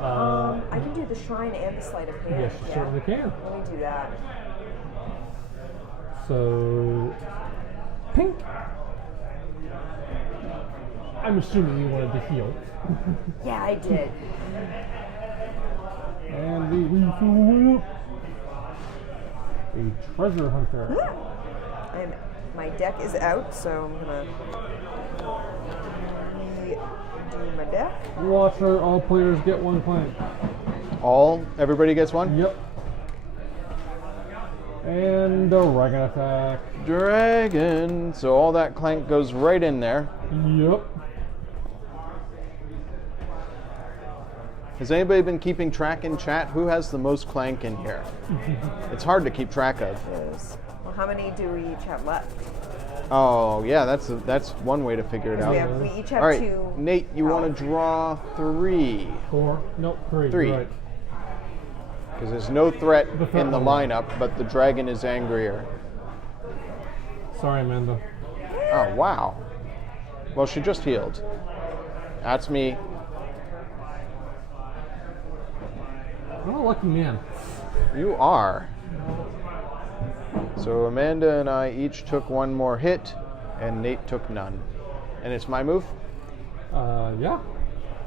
I can do the shrine and the sleight of hand. Yes, you certainly can. Let me do that. So, pink. I'm assuming you wanted to heal. Yeah, I did. And we refill a treasure hunter. My deck is out, so I'm gonna redo my deck. Watcher, all players get 1 Clank. Everybody gets 1? Yep. And a dragon attack. Dragon. So all that Clank goes right in there. Yep. Has anybody been keeping track in chat? Who has the most Clank in here? It's hard to keep track of. Well, how many do we each have left? Oh, yeah, that's one way to figure it out. We each have All right, 2. Nate, you want to draw 3 4. Nope, 3. 3. Right. because there's no threat The threat in the one. lineup, but the dragon is angrier. Sorry, Amanda. Oh, wow. Well, she just healed. That's me. I'm a lucky man. You are. So Amanda and I each took 1 more hit, and Nate took none. And it's my move? Yeah.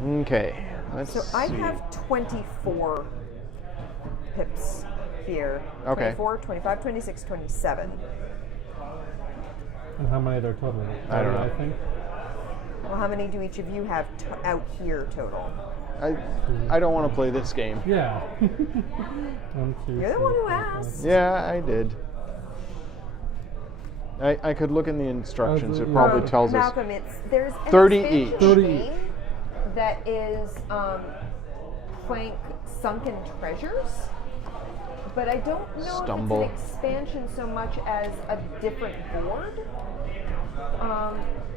Okay. Let's So I see. have 24 pips here. Okay. 24, 25, 26, 27. And how many are there total? I don't know. I think. Well, how many do each of you have out here total? I don't want to play this game. Yeah. 1, 2, You're the 3, one who 4, 5, asked. Yeah, I did. I could look in the instructions. It Yeah. probably tells us. Malcolm, there's an 30 expansion each. 30 game that is Clank Sunken Treasures, but I don't know Stumble. if it's an expansion so much as a different board.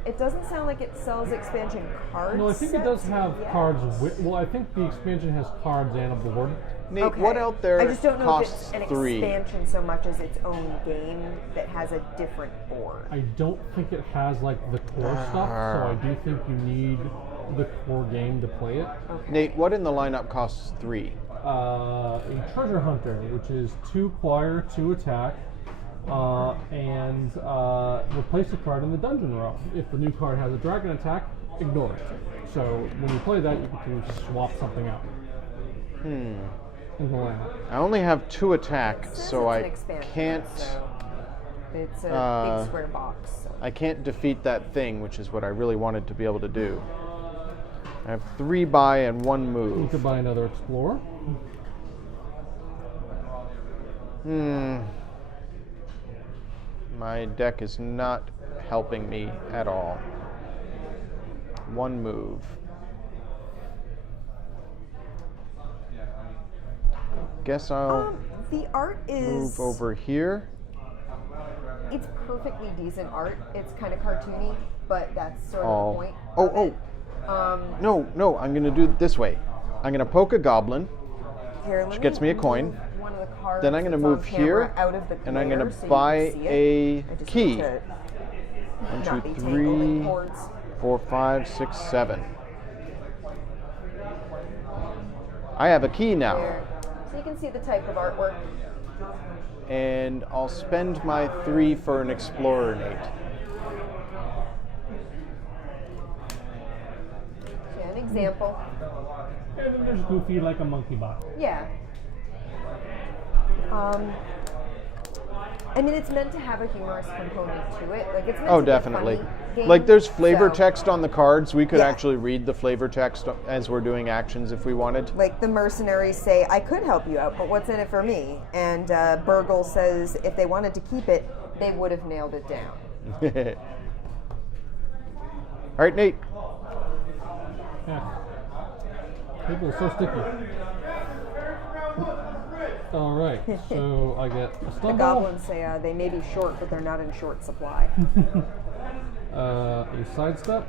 It doesn't sound like it sells expansion cards. No, I think it does sets have yet. cards. Well, I think the expansion has cards and a board. Nate, Okay. what out there I just don't know if costs it's an 3? expansion so much as its own game that has a different board. I don't think it has like the core stuff, so I do think you need the core game to play it. Nate, what in the lineup costs 3? A treasure hunter, which is 2 acquire, 2 attack, and replace a card in the dungeon row. If the new card has a dragon attack, ignore it. So when you play that, you can swap something out. In the lineup. I only have 2 attack, Says so it's an I expansion, can't. so it's a big square box. So. I can't defeat that thing, which is what I really wanted to be able to do. I have 3 buy and 1 You move. could buy another explorer. My deck is not helping me at all. 1 move. Guess I'll The art is move over here. It's perfectly decent art. It's kind of cartoony, but that's sort of Oh. the point. Oh, of oh. it. No, I'm going to do it this way. I'm going to poke a goblin. Here, Which let gets me a coin. move one of the cards Then I'm going to that's on move camera here, out of the and I'm going glare to so you buy can see it. a I just key. need to 1, not 2, be tangled in 3, cords. 4, 5, 6, 7. I have a key now, There. So you can see the type of artwork. and I'll spend my 3 for an explorer, Nate. Yeah, an example. And then there's Goofy like a monkey bot. Yeah. I mean, it's meant to have a humorous component to it. Like, it's meant Oh, to be a definitely. funny game, Like, there's flavor so- text on the cards. We could Yeah. actually read the flavor text as we're doing actions if we wanted. Like the mercenaries say, I could help you out, but what's in it for me? And Burgle says if they wanted to keep it, they would have nailed it down. All right, Nate. Yeah. People are so sticky. All right, so I get a The stumble, goblins say they may be short, but they're not in short supply. a sidestep,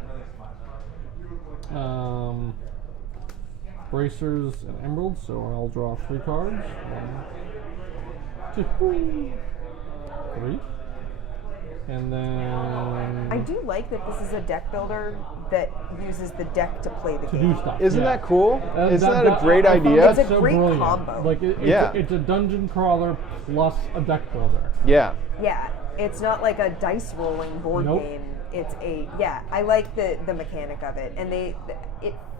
bracers and emeralds. So I'll draw 3 cards. 1, 2, 3, and then I do like that this is a deck builder that uses the deck to play the to game. do stuff. Isn't yeah. that cool? Isn't that a great I found idea? that It's a great brilliant. combo. Like Yeah. it's a dungeon crawler plus a deck builder. Yeah. Yeah, it's not like a dice rolling board Nope. game. It's I like the mechanic of it, and it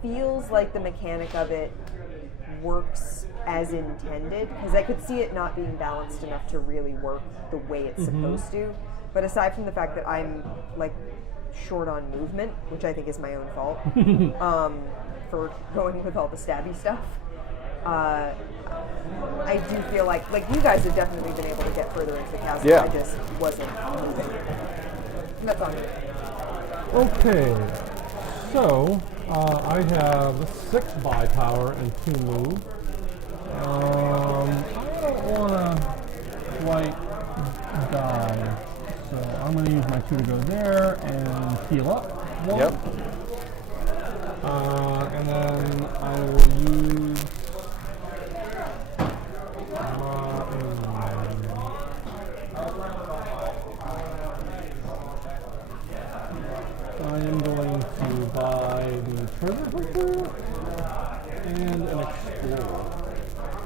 feels like the mechanic of it works as intended, because I could see it not being balanced enough to really work the way it's supposed to. But aside from the fact that I'm like short on movement, which I think is my own fault, for going with all the stabby stuff, I do feel like you guys have definitely been able to get further into the castle. Yeah. I just wasn't moving. That's on me. Okay, so I have 6 buy power and 2 move. I don't want to quite die, so I'm going to use my 2 to go there and heal up 1. Yep. And then I will use I am going to buy the treasure hunter and an explorer.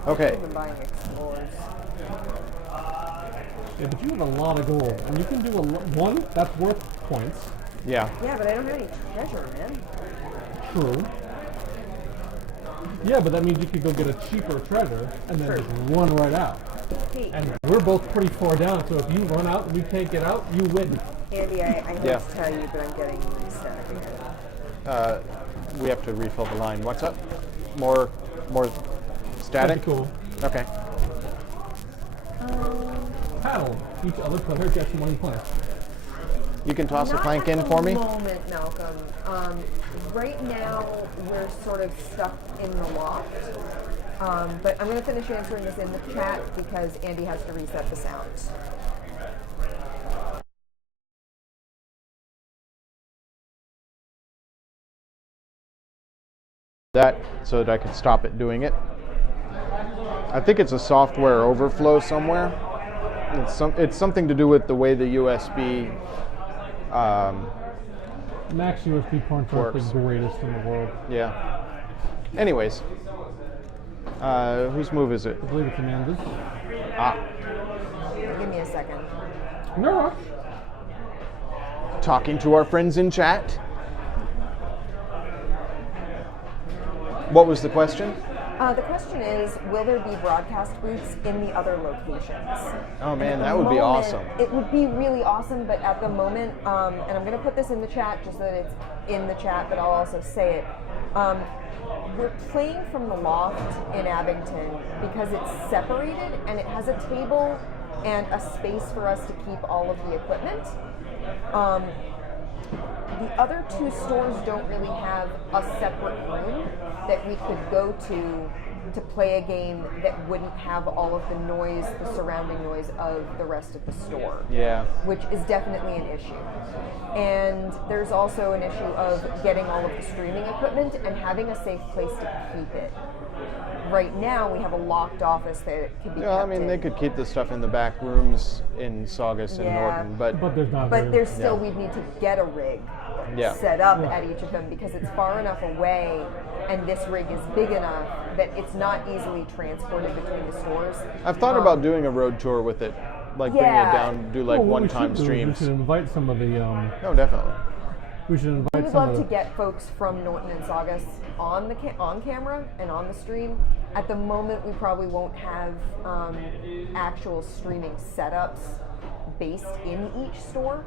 Okay. I've been buying explorers. Yeah, but you have a lot of gold, and you can do one that's worth points. Yeah. Yeah, but I don't have any treasure, man. True. Yeah, but that means you could go get a cheaper treasure and then True. just run right out. Hey, And we're both pretty far down, so if you run out and we can't get out, you win. Andy, I hate Yeah. to tell you, but I'm getting stuck again. We have to refill the line. What's up? More static? That'd be cool. Okay. Paddle. Each other player gets 1 point. You can toss a Not plank at in the for me? moment, Malcolm. Right now, we're sort of stuck in the loft. But I'm going to finish answering this in the chat because Andy has to reset the sound. that so that I could stop it doing it. I think it's a software overflow somewhere. It's something to do with the way the USB Max USB points are the works. greatest in the world. Yeah. Anyways, whose move is it? I believe it's Amanda's. Ah, Give me a second. No rush. talking to our friends in chat. What was the question? The question is, will there be broadcast booths in the other locations? Oh man, At the that would be moment, awesome. It would be really awesome, but at the moment, and I'm going to put this in the chat just so that it's in the chat, but I'll also say it. We're playing from the loft in Abington because it's separated and it has a table and a space for us to keep all of the equipment. The other two stores don't really have a separate room that we could go to play a game that wouldn't have all of the noise, the surrounding noise of the rest of the store. Yeah. Which is definitely an issue. And there's also an issue of getting all of the streaming equipment and having a safe place to keep it. Right now, we have a locked office that it could be Yeah, I kept mean, in. they could keep the stuff in the back rooms in Saugus and Yeah. Norton, but But there's not. But very- there's still, Yeah. we'd need to get a rig Yeah. set up at each of them because it's far enough away and this rig is big enough that it's not easily transported between the stores. I've thought about doing a road tour with it, like bring it Yeah. down, do like Well, what we one-time should do is streams. We should invite some of the. No, definitely. We should invite We would some love of to the. get folks from Norton and Saugus on the on camera and on the stream. At the moment, we probably won't have actual streaming setups based in each store,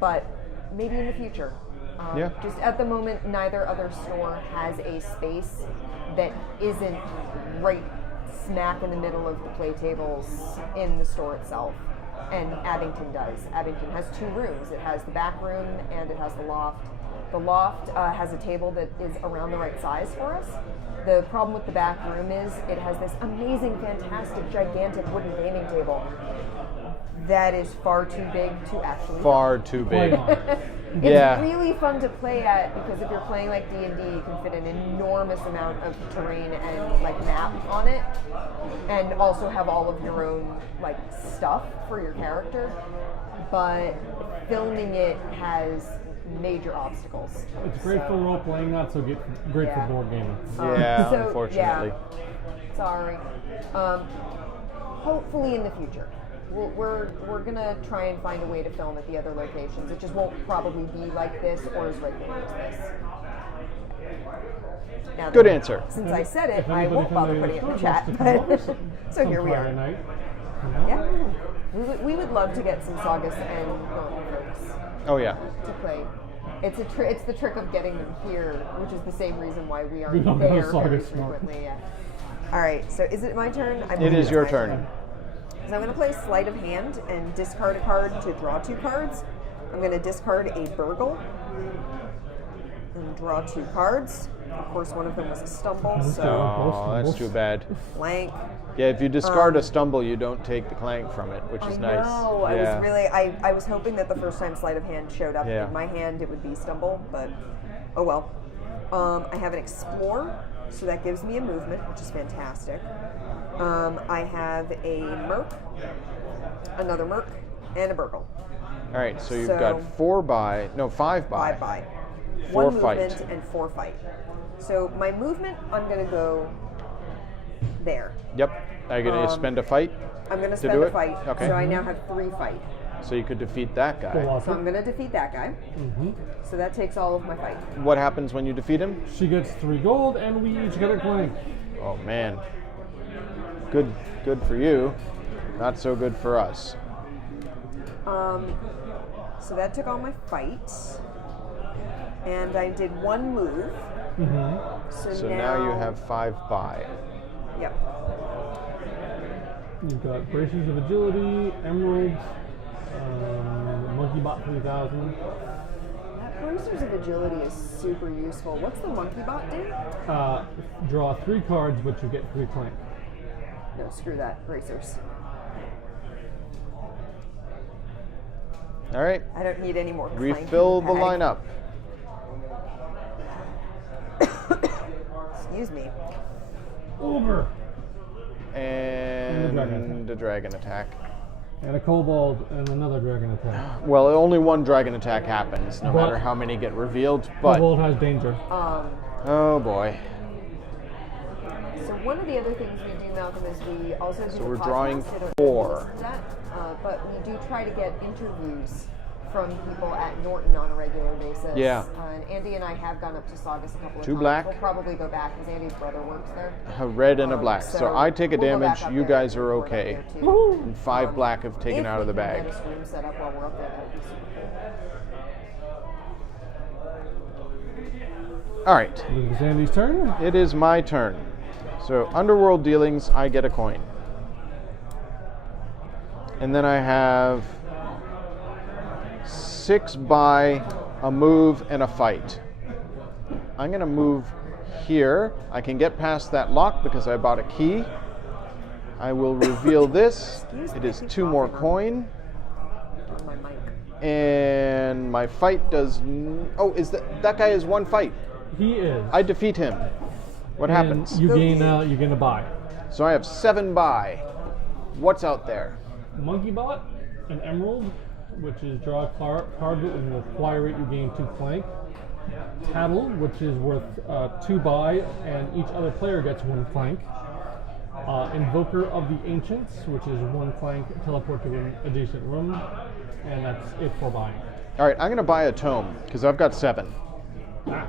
but maybe in the future. Yeah. Just at the moment, neither other store has a space that isn't right smack in the middle of the play tables in the store itself. And Abington does. Abington has two rooms. It has the back room and it has the loft. The loft has a table that is around the right size for us. The problem with the back room is it has this amazing, fantastic, gigantic wooden gaming table that is far too big to actually Far too big. Play on. It's Yeah. really fun to play at because if you're playing like D&D, you can fit an enormous amount of terrain and like map on it, and also have all of your own like stuff for your character. But filming it has major obstacles. It's great for role playing, not so great Yeah. for board gaming. Yeah, So, unfortunately. yeah. Sorry. Hopefully in the future. We're gonna try and find a way to film at the other locations. It just won't probably be like this or as regular as this. Now Good that- answer. Since I said it, If I anybody won't from bother the putting it in the store chat. wants to come over But some so here we Friday are. night. Yeah, we would love to get some Saugus and Norton folks Oh yeah. to play. It's it's the trick of getting them here, which is the same reason why we We aren't don't go to there very Saugus Norton. frequently. Yeah. All right, so is it my turn? I It believe is it's your my turn. So I'm going to play Sleight of Hand and discard a card to draw two cards. I'm going to discard a Burgle and draw two cards. Of course, one of them was a stumble, so Oh, that's too bad. blank. Yeah, if you discard a stumble, you don't take the clank from it, which is I nice. know. I Yeah. was really. I was hoping that the first time Sleight of Hand showed up Yeah. in my hand, it would be stumble, but oh well. I have an Explore, so that gives me a movement, which is fantastic. I have a Merc, another Merc, and a Burgle. All right, so you've So- got 5 by. 5 by. 4 One fight. movement and 4 fight. So my movement, I'm going to go there. Yep. Are you going to spend a fight? I'm going to To do spend a it? fight. Okay. So I now have 3 fight. So you could defeat that guy. So I'm going to defeat that guy. Mm-hmm. So that takes all of my fight. What happens when you defeat him? She gets 3 gold, and we each get a Clank. Oh man. Good for you. Not so good for us. So that took all my fight. And I did 1 move. Mm-hmm. So now you have 5 by. Yep. You've got Bracers of Agility, Emeralds, Monkey Bot 3000. That Bracers of Agility is super useful. What's the Monkey Bot do? Draw 3 cards, but you get 3 Clank. No, screw that. Bracers. All right. I don't need any more. Clank in Refill the bag. lineup. Excuse me. Ogre. And a dragon attack. And a kobold and another dragon attack. Well, only one dragon attack happens, no But- matter how many get revealed. But Kobold has danger. oh boy. So one of the other things we do, Malcolm, is we also do So the we're podcast. drawing I don't know if 4. you listened to that, but we do try to get interviews from people at Norton on a regular basis. Yeah. And Andy and I have gone up to Saugus a couple of 2 times. black. We'll probably go back because Andy's brother works there. A red and a black. So I take a we'll go damage. back up You there guys and are record up okay. there, too. And 5 black have taken If out of the we can bag. get a stream set up while we're up there, that would be super cool. All right. It is Andy's turn. It is my turn. So underworld dealings, I get a coin. And then I have 6 buy, a move, and a fight. I'm going to move here. I can get past that lock because I bought a key. I will reveal this. It is 2 more coin. On my mic. And my fight does... Oh, is that guy is 1 fight. He is. I defeat him. What And happens? You gain a buy. So I have 7 buy. What's out there? Monkey Bot, an emerald, which is draw a card, but when you acquire it, you gain 2 Clank. Tattle, which is worth 2 buy, and each other player gets 1 Clank. Invoker of the Ancients, which is 1 Clank, teleport to an adjacent room, and that's it for buying. All right, I'm going to buy a tome because I've got 7. There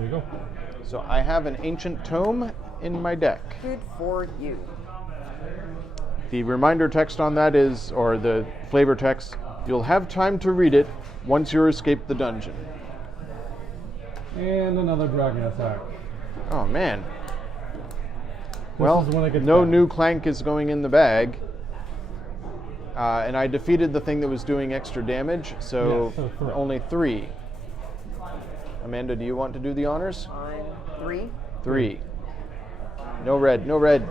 you go. So I have an ancient tome in my deck. Good for you. The reminder text on that is, or the flavor text, you'll have time to read it once you escape the dungeon. And another dragon attack. Oh man. This Well, is when it gets no bad. new Clank is going in the bag. And I defeated the thing that was doing extra damage, so Yeah, so 3. only 3. Amanda, do you want to do the honors? On 3. 3. No red, no red.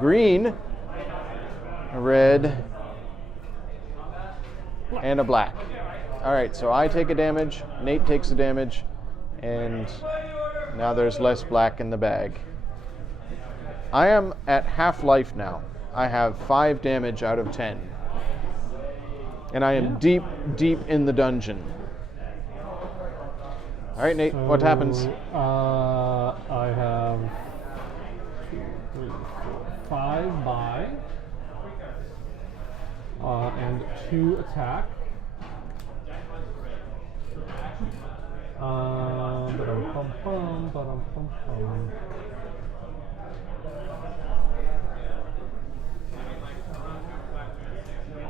Green, a red, and a black. All right, so I take a damage, Nate takes a damage, and now there's less black in the bag. I am at half life now. I have 5 damage out of 10. And I am deep, deep in the dungeon. All right, Nate, what happens? I have 2, 3, 4, 5 buy, and 2 attack. Ba-dum-bum-bum.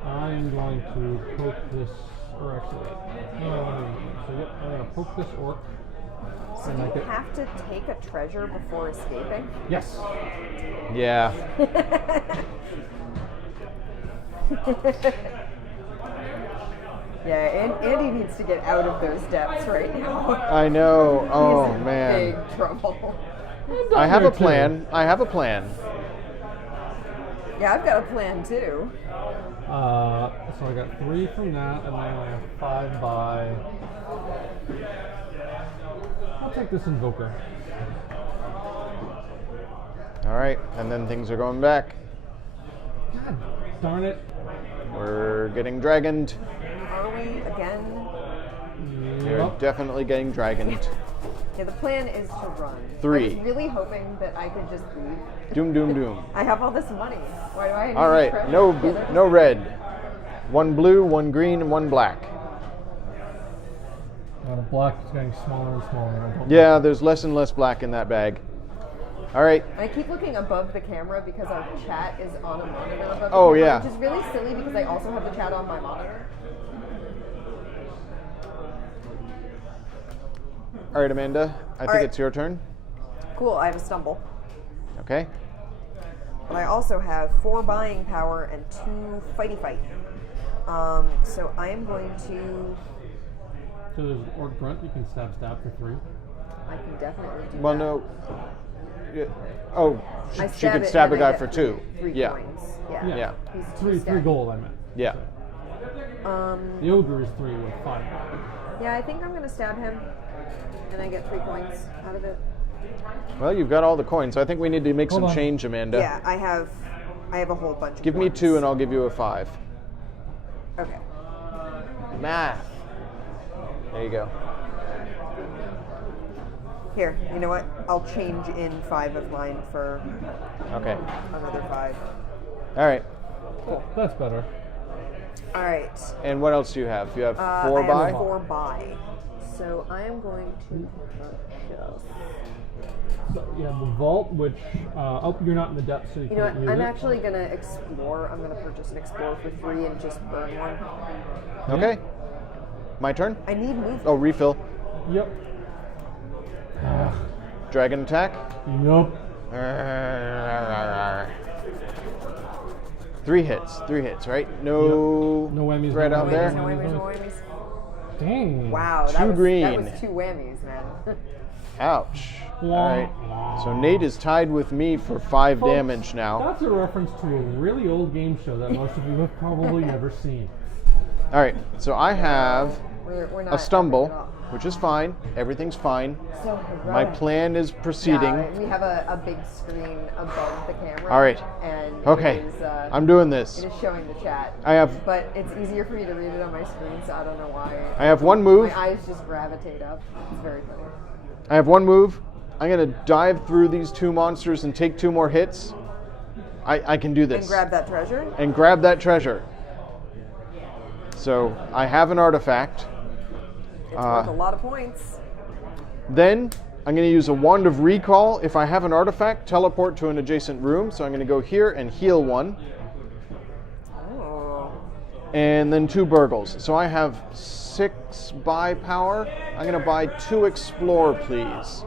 I'm going to poke this, or actually, so yep, I'm going to poke this orc. So And do I you get- have to take a treasure before escaping? Yes. Yeah. Yeah, Andy needs to get out of those depths right now. I know. Oh, He's in man. big trouble. I have there a plan. I have a plan. Yeah, I've got a plan too. So I got 3 from that, and then I have 5 by. I'll take this invoker. All right, and then things are going back. God darn it. We're getting dragoned. Are we again? You're Yep. definitely getting dragoned. Yeah, the plan is to run. 3. I was really hoping that I could just leave. Doom, doom, doom. I have all this money. Why do I need All right, treasure? no, Yeah, they're no just- red. 1 blue, 1 green, and 1 black. The black is getting smaller and smaller. Yeah, there's less and less black in that bag. All right. I keep looking above the camera because our chat is on a monitor above the Oh, camera, yeah. which is really silly because I also have the chat on my monitor. All right, Amanda. I think right. it's your turn. Cool, I have a stumble. Okay. But I also have 4 buying power and 2 fighty fight. So I am going to. So there's an orc grunt, you can stab for 3. I can definitely do Well, that. no. Yeah. Oh, I she could it stab a and I guy get for 2. 3 Yeah. coins. Yeah. Yeah. Yeah. He's 2 3 stabbing. gold, I meant. Yeah. The ogre is 3 with 5. Yeah, I think I'm going to stab him, and I get 3 coins out of it. Well, you've got all the coins, so I think we need to make Hold some on. change, Amanda. Yeah, I have a whole bunch of Give me coins. 2 and I'll give you a 5. Okay. Math. There you go. Here, you know what? I'll change in 5 of mine for Okay. another 5. All right. Cool. That's better. All right. And what else do you have? You have 4 I buy? have 4 buy. So I am going to purchase. So you have the vault, which you're not in the depths, so you You know can't what? use I'm it. actually gonna explore. I'm gonna purchase an explorer for 3 and just burn one. Okay. My turn? I need movement. Oh, refill. Yep. Dragon attack. Yep. 3 hits, right? No, No whammies, threat no out whammies, there. No whammies, no whammies. Dang. Wow, Two that green. was 2 whammies, man. Ouch. All Wah, right. wah. So Nate is tied with me for 5 Folks, damage now. That's a reference to a really old game show that most of you have probably never seen. All right. So I have We're not a stumble, at all. which is fine. Everything's fine. So My heroic. plan is proceeding. Yeah, we have a big screen above the camera. All right. And Okay. it is, I'm doing this. it is showing the chat. I have But it's easier for me to read it on my screen, so I don't know why. I have 1 move. My eyes just gravitate up. It's very funny. I have 1 move. I'm gonna dive through these 2 monsters and take 2 more hits. I can do this. And grab that treasure. And grab that treasure. So I have an artifact. It's worth a lot of points. Then I'm going to use a wand of recall. If I have an artifact, teleport to an adjacent room. So I'm going to go here and heal 1. Oh. And then 2 burgles. So I have 6 buy power. I'm going to buy 2 explore, please.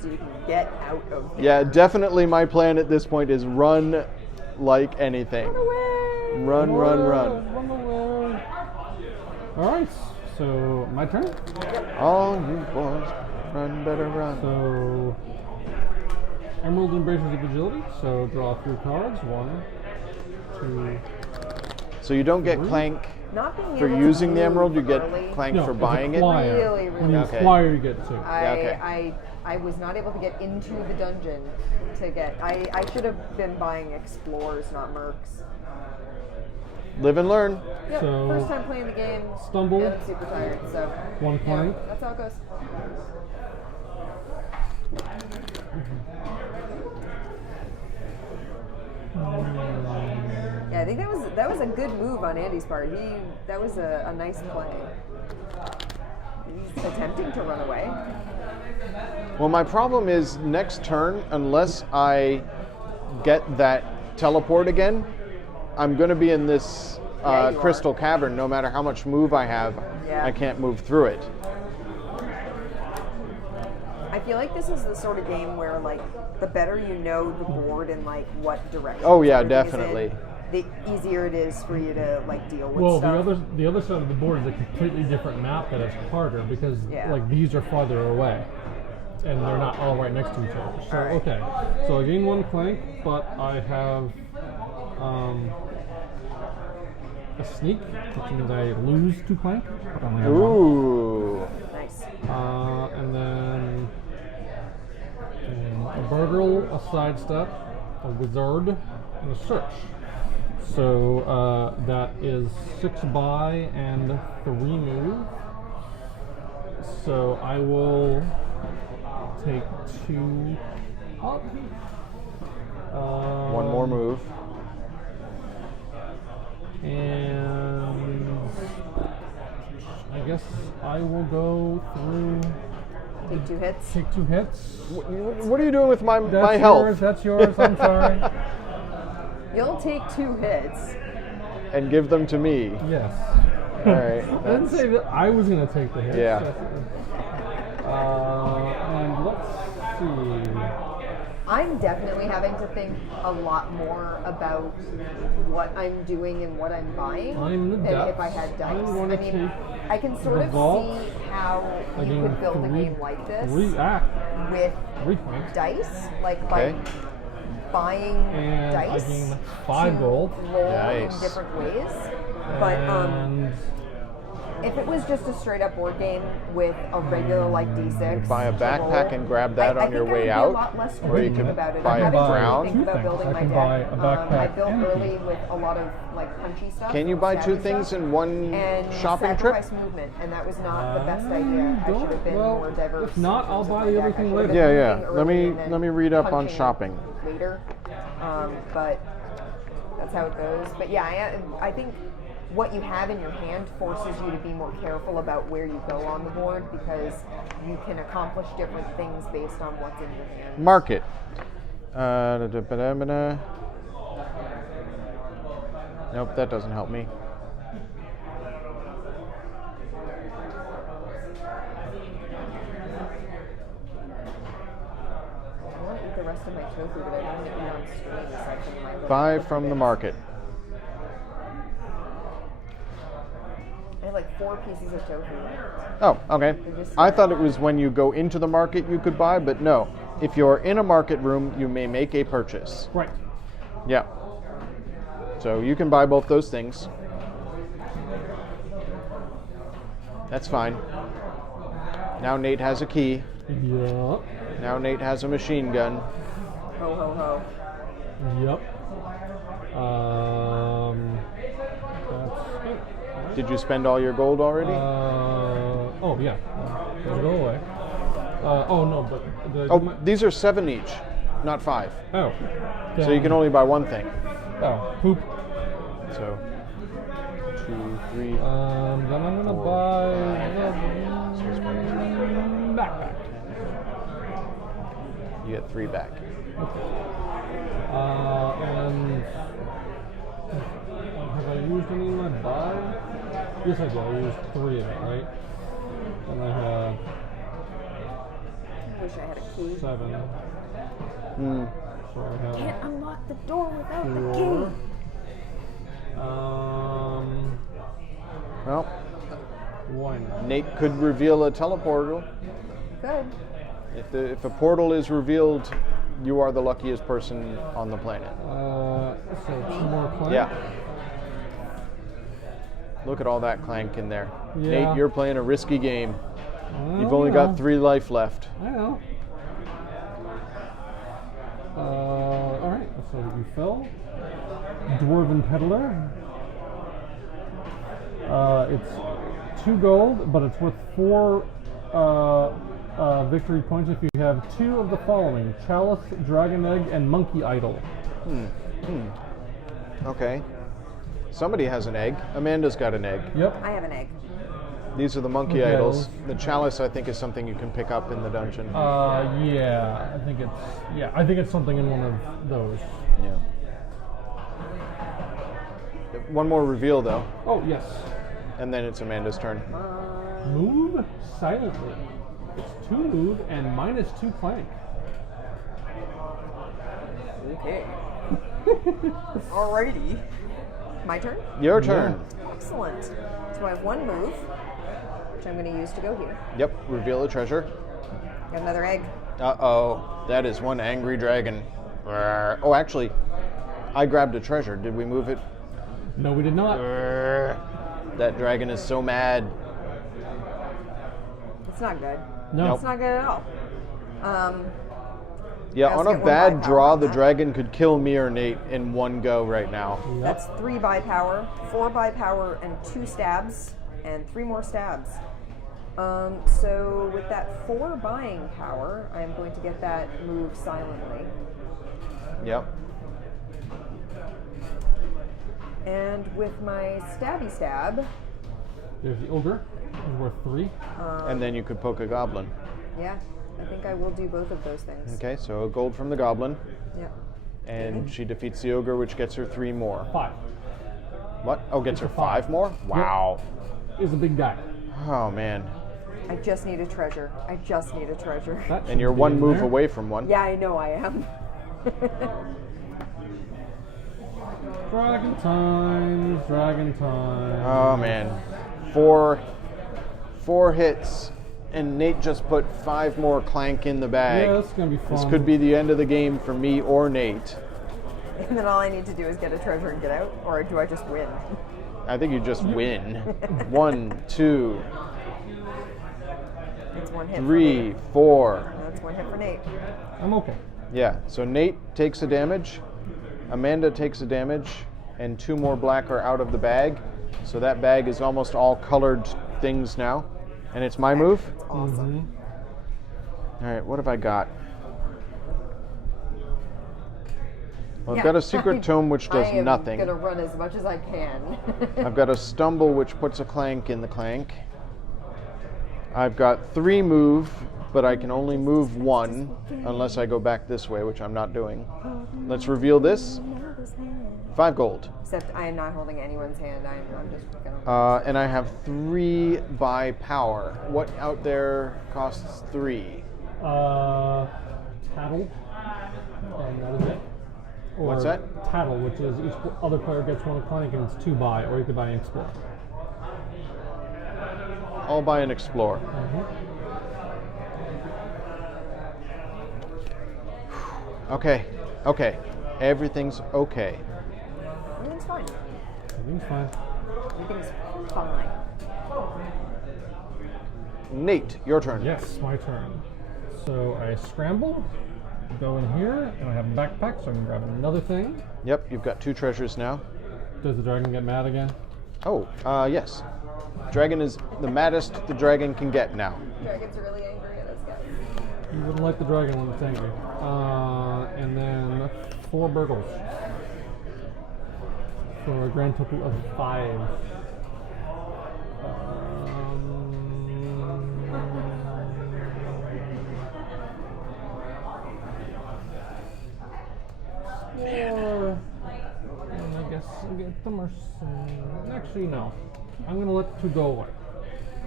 So you can get out of here. Yeah, definitely my plan at this point is run like anything. Away. Run. Run away. All right. So my turn. All you boys, run, better run. So Emerald embraces of agility. So draw 3 cards. 1, 2. So you don't get Clank Not being for able to using the move emerald, you get early. Clank No, for as a buying it. flyer. Really, When you Okay. flyer, you get 2. I was not able to get into the dungeon to get. I should have been buying explorers, not mercs. Live and learn. Yep, So, first time playing the game. stumble. And I'm super tired, so. 1 Yeah, Clank. that's how it goes. Yeah, I think that was a good move on Andy's part. That was a nice play. He's attempting to run away. Well, my problem is next turn, unless I get that teleport again, I'm going to be in this Yeah, you crystal cavern. No matter how much move I have, Yeah. I can't move through it. I feel like this is the sort of game where, like, the better you know the board and like what direction. Oh, yeah, everything is definitely. in, the easier it is for you to like deal with Well, stuff. the other side of the board is a completely different map that is harder because Yeah. like these are farther away, and they're not all right next to each other. So Alright. okay, so I gain 1 Clank, but I have a sneak, which means I lose 2 Clank. But I only have 1. Ooh. Nice. And then a burgle, a sidestep, a wizard, and a search. So that is 6 buy and 3 move. So I will take 2 up. 1 more move. And I guess I will go through. Take 2 hits. Take 2 hits. What are you doing with my That's health? yours. That's yours. I'm sorry. You'll take 2 hits. And give them to me. Yes. All right. I didn't say that I was going to take the hits. Yeah. And let's see. I'm definitely having to think a lot more about what I'm doing and what I'm buying I'm the than if I depths. had dice. I'm gonna I mean, take I can sort the of vault. see how you Again, could build a game like this with 3 Clank. dice, like by Okay. buying And I dice gain 5 to gold. roll Nice. in different ways. But And If it was just a straight up board game with a regular like D6, Buy a to backpack roll, and grab that I on your think I way would out, be a lot less or you strategic could about it. buy I'm a having to ground. think about Two building things. my I can deck. buy a backpack I built and early key. with a lot of like punchy stuff. Can you buy two stabby things stuff, in one and shopping trip? sacrifice movement, and that was not the best idea. I should have been Well, more diverse. if not, in I'll terms buy of the my other deck. I thing should have later. been Yeah. moving Let early me and then let me read up on punching shopping. later. But that's how it goes. But yeah, I think what you have in your hand forces you to be more careful about where you go on the board because you can accomplish different things based on what's in your hand. Market. Nope, that doesn't help me. I want to eat the rest of my tofu, but I don't want to eat on stream aside from my little Buy tofu from the bits. market. I have like 4 pieces of tofu. Oh, okay. just- I thought it was when you go into the market you could buy, but no. If you're in a market room, you may make a purchase. Right. Yeah. So you can buy both those things. That's fine. Now Nate has a key. Yep. Now Nate has a machine gun. Ho ho ho. Yep. That's it. Did you spend all your gold already? Oh yeah. Does it go away? Oh no, but the Oh, these are 7 each, not 5. oh. So you can only buy one thing. Oh, poop. So 2, 3. Then I'm gonna buy Six, the backpack. You get 3 back. And have I used any of my buy? Yes, I did. I used 3 of it, right? And I have I wish I had a key. 7. Hmm. So I have Can't unlock the door without the 4. key. Well, Why not? Nate could reveal a teleportal. Good. If a portal is revealed, you are the luckiest person on the planet. So 2 more Clank. Yeah. Look at all that Clank in there. Yeah. Nate, you're playing a risky game. Well, You've only you know. got 3 life left. I know. Alright, so you fell. Dwarven Peddler. It's 2 gold, but it's worth 4 victory points if you have 2 of the following: Chalice, Dragon Egg, and Monkey Idol. Okay. Somebody has an egg. Amanda's got an egg. Yep. I have an egg. These are the monkey Monkey idols. idols. The chalice, I think, is something you can pick up in the dungeon. Yeah, I think it's something in one of those. Yeah. One more reveal, though, Oh, yes. and then it's Amanda's turn. Move silently. It's 2 move and -2 Clank. Okay. Alrighty. My turn? Your turn. Excellent. So I have 1 move, which I'm going to use to go here. Yep, reveal a treasure. Got another egg. Uh-oh, that is one angry dragon. Rawr. Oh, actually, I grabbed a treasure. Did we move it? No, we did not. Rawr. That dragon is so mad. It's not good. No. It's not good at all. Yeah, I also on a get 1 bad by draw, power on the that. dragon could kill me or Nate in one go right now. That's 3 by power, 4 by power, and 2 stabs, and 3 more stabs. So with that 4 buying power, I'm going to get that move silently. Yep. And with my stabby stab, There's the ogre. It's worth 3. And then you could poke a goblin. yeah, I think I will do both of those things. Okay, so a gold from the goblin. Yep. And she defeats the ogre, which gets her 3 more. 5. What? Oh, gets her a 5. 5 more? Wow. Is a big guy. Oh, man. I just need a treasure. I just need a treasure. That should And you're be 1 in move there. away from one. Yeah, I know I am. Dragon time. Dragon time. Oh, man. 4 hits. And Nate just put 5 more Clank in the bag. Yeah, it's gonna be fun. This could be the end of the game for me or Nate. And then all I need to do is get a treasure and get out, or do I just win? I think you just win. 1, 2, It's one hit. 3, 4. That's one hit for Nate. I'm okay. Yeah, so Nate takes a damage, Amanda takes a damage, and 2 more black are out of the bag. So that bag is almost all colored things now. And it's my move? It's awesome. All right, what have I got? Well, I've Yeah, got a secret tome which does I am nothing. gonna run as much as I can. I've got a stumble which puts a clank in the clank. I've got 3 move, but I can only move 1 unless I go back this way, which I'm not doing. Let's reveal this. 5 gold. Except I am not holding anyone's hand. I'm just gonna. And I have 3 by power. What out there costs 3? Tattle, and that is it. Or What's that? Tattle, which is each other player gets 1 clank and it's 2 buy, or you could buy an explore. I'll buy an explore. Okay, okay. Everything's okay. Everything's fine. Everything's fine. Everything's fine. Nate, your turn. Yes, my turn. So I scramble, go in here, and I have a backpack, so I can grab another thing. Yep, you've got 2 treasures now. Does the dragon get mad again? Oh, yes. Dragon is the maddest the dragon can get now. Dragon's really angry at us, guys. You wouldn't like the dragon when it's angry. And then 4 burgles. For a grand total of 5. And I guess I'll get the mercy. Actually, no. I'm going to let 2 go away.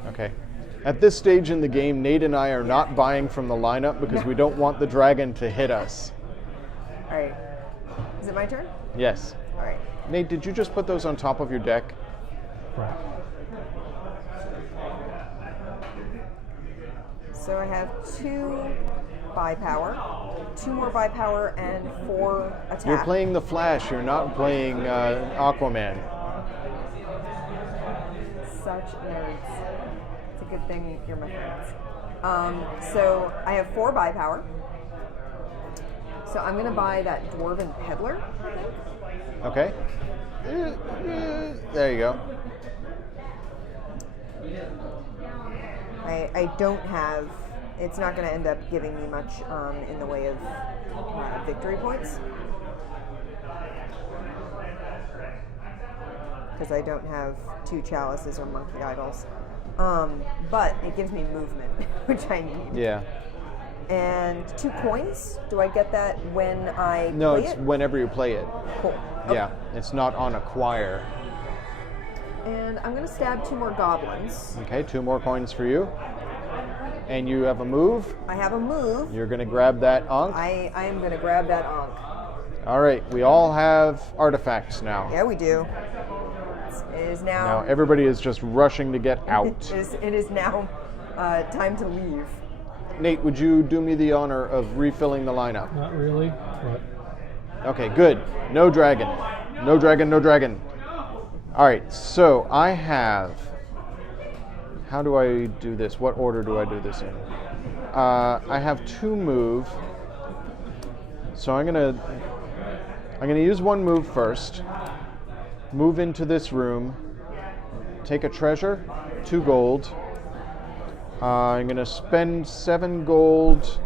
Okay. At this stage in the game, Nate and I are not buying from the lineup because we don't want the dragon to hit us. All right. Is it my turn? Yes. All right. Nate, did you just put those on top of your deck? Crap. So I have 2 by power, 2 more by power, and 4 attack. You're playing the Flash. You're not playing Aquaman. Such nerds. It's a good thing you're my friends. So I have 4 by power. So I'm gonna buy that Dwarven Peddler, I think. Okay. There you go. I don't have. It's not going to end up giving me much in the way of victory points. Because I don't have 2 chalices or monkey idols. But it gives me movement, which I need. Yeah. And 2 coins. Do I get that when I No, play it's it? whenever you play it. Cool. Yeah, it's not on acquire. And I'm going to stab 2 more goblins. Okay, 2 more coins for you. And you have a move. I have a move. You're going to grab that Ankh. I am going to grab that Ankh. All right, we all have artifacts now. Yeah, we do. It is now. Now everybody is just rushing to get out. It is now time to leave. Nate, would you do me the honor of refilling the lineup? Not really, but Okay, good. No dragon. No dragon, no dragon. All right, so I have... How do I do this? What order do I do this in? I have 2 move. So I'm gonna use 1 move first. Move into this room. Take a treasure, 2 gold. I'm gonna spend 7 gold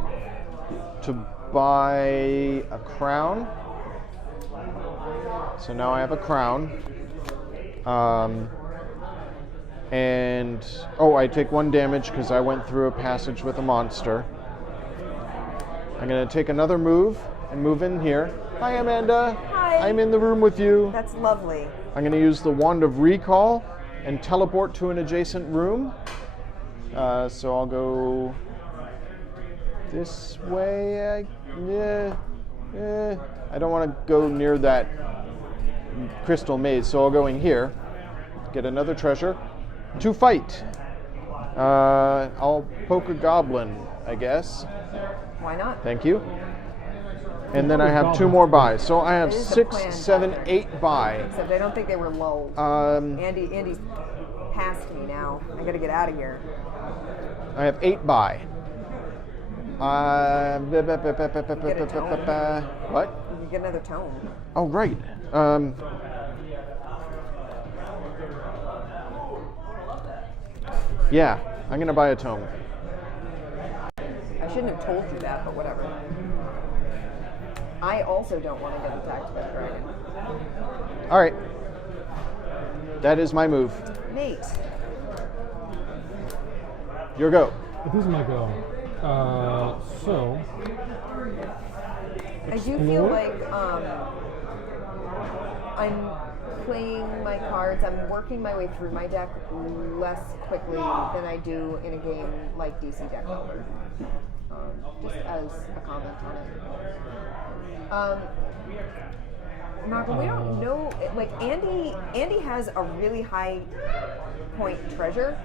to buy a crown. So now I have a crown. And I take 1 damage because I went through a passage with a monster. I'm going to take another move and move in here. Hi, Amanda. Hi. I'm in the room with you. That's lovely. I'm going to use the Wand of Recall and teleport to an adjacent room. So I'll go this way. I don't want to go near that crystal maze, so I'll go in here. Get another treasure. To fight. I'll poke a goblin, I guess. Why not? Thank you. And then I have 2 more buys. So I have It is the 6, plan, 7, Patrick. 8 buy. Except I don't think they were lulled. Andy's past me now. I gotta get out of here. I have 8 buy. What? You can get another tome. Oh, right. Yeah, I'm going to buy a tome. I shouldn't have told you that, but whatever. I also don't want to get attacked by the dragon. All right. That is my move. Nate. Your go. It is my go. So I do feel Explore? like I'm playing my cards, I'm working my way through my deck less quickly than I do in a game like DC Deck Builder. Just as a comment on it. Malcolm, we don't know, like Andy has a really high point treasure,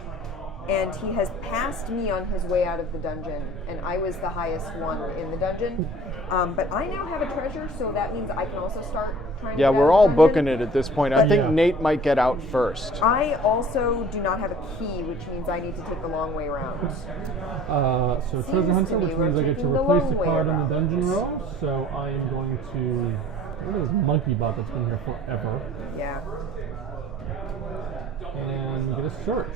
and he has passed me on his way out of the dungeon, and I was the highest one in the dungeon. But I now have a treasure, so that means I can also start trying to Yeah, get we're out all of the dungeon. booking it at this point. I think Yeah. Nate might get out first. I also do not have a key, which means I need to take the long way around. so Seems treasure hunter, to me which we're means I get to taking the replace long the way card in the around. dungeon row. So I am going to what is this monkey bot that's been here forever, Yeah. and get a search.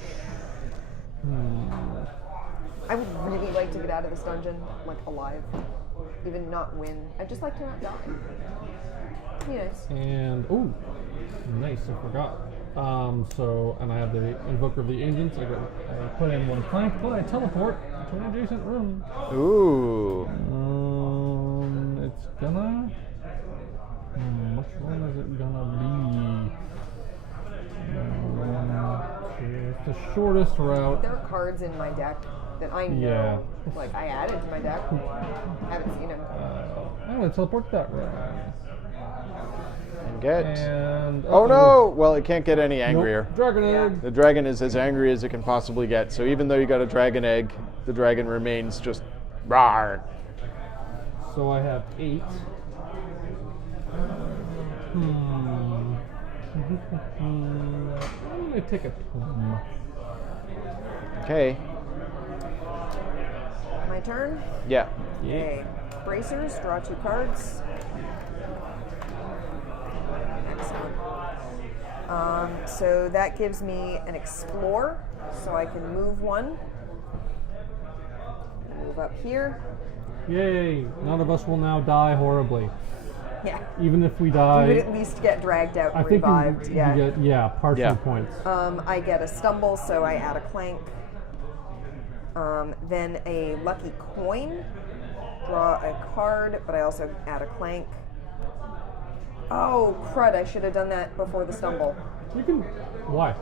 I would really like to get out of this dungeon, like, alive. Even not win. I'd just like to not die. Be nice. And oh, nice! I forgot. And I have the Invoker of the Ancients. I put in 1 Clank, but I teleport to an adjacent room. Ooh. It's gonna. Which one is it gonna be? It's the shortest route. There are cards in my deck that I know. Yeah. Like, I added to my deck. Haven't seen them. I'm gonna teleport that route. And get. And Oh no! Well, it can't get any Nope. angrier. Dragon Yeah. egg. The dragon is as angry as it can possibly get. So even though you got a dragon egg, the dragon remains just rawr. So I have 8. I'm gonna take a tome. Okay. My turn. Yeah. Okay. Bracers, draw 2 cards. Excellent. So that gives me an explore, so I can move 1. Move up here. Yay! None of us will now die horribly. Yeah. Even if we You would die, at least get dragged out I and think revived. you Yeah. get partial Yeah. points. I get a stumble, so I add a clank. Then a lucky coin. Draw a card, but I also add a clank. Oh, crud, I should have done that before the stumble. You can. Why?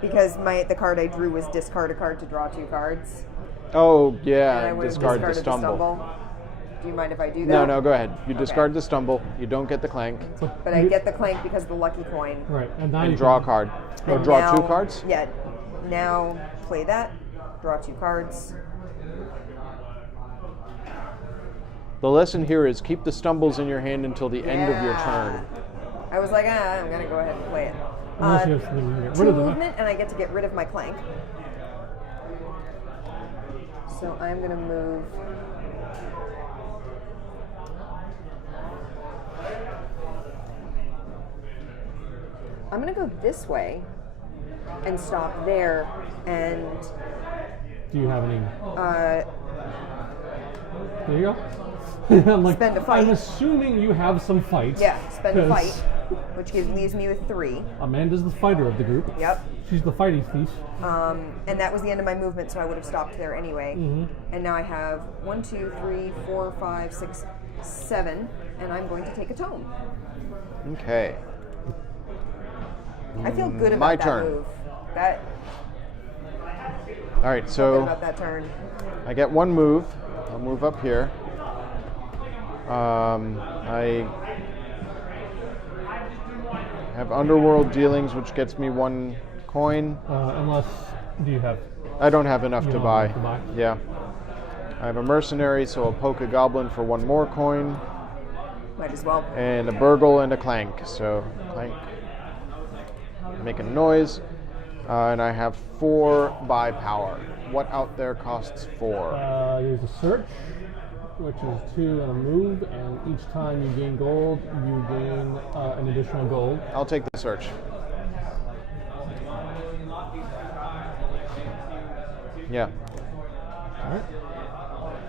Because the card I drew was discard a card to draw 2 cards. Oh And I yeah. would have Discard the discarded stumble. Do you mind if I do that? No, no, go ahead. You Okay. discard the stumble. You don't get the clank. But I get the clank because of the lucky coin. Right, and now And you draw a can, card. Or And draw 2 now- cards. Yeah. Now play that. Draw 2 cards. The lesson here is keep the stumbles in your hand until the end of your Yeah. turn. I was like, I'm going to go ahead and play it. Unless you have something you can get 2 rid of them. movement, and I get to get rid of my clank. So I'm going to move. I'm going to go this way and stop there, and Do you have any? uh, There you go. I'm like, Spend a fight. I'm assuming you have some fights. yeah, spend a 'cause fight, which leaves me with 3. Amanda's the fighter of the group. Yep. She's the fighting thief. And that was the end of my movement, so I would have stopped there anyway. Mm-hmm. And now I have 1, 2, 3, 4, 5, 6, 7, and I'm going to take a tome. Okay. I feel good about My that turn. move. That All right. good So about that turn. I get 1 move. I'll move up here. I have underworld dealings, which gets me 1 coin. Unless, do you have? I don't have enough You to don't buy. have enough to buy. Yeah. I have a mercenary, so I'll poke a goblin for 1 more coin. Might as well. And a burgle and a clank. So clank, making noise. And I have 4 buy power. What out there costs 4? There's a search, which is 2 and a move, and each time you gain gold, you gain an additional gold. I'll take the search. Yeah. All right.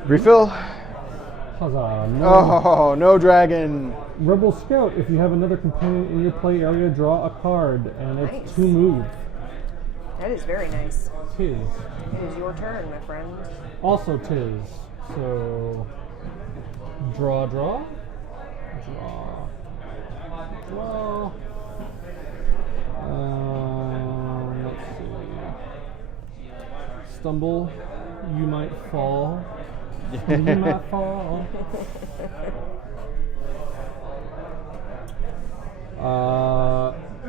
Refill. Huzzah. No. Oh, no dragon. Rebel Scout, if you have another companion in your play area, draw a card, and it's Nice. 2 moves. That is very nice. Tis. It is your turn, my friend. Also tis. So, draw. Draw. Let's see. Stumble. You might fall. You might fall.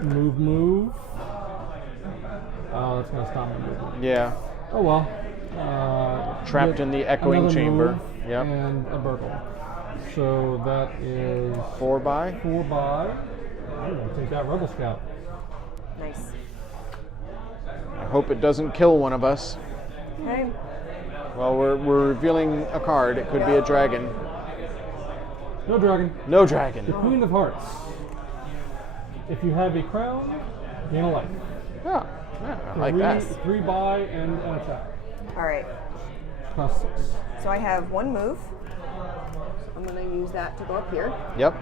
Move. Oh, that's gonna stop my movement. Yeah. Oh well. Trapped in the echoing another chamber. move Yep. And a burgle. So that is 4 buy. 4 buy. I'm gonna take that Rebel Scout. Nice. I hope it doesn't kill one of us. Okay. Well, we're revealing a card. It could be a dragon. No dragon. No The dragon. Queen of Hearts. If you have a crown, gain a life. Yeah, I like that. 3 buy and an attack. All right. Cost 6. So I have 1 move. I'm going to use that to go up here. Yep.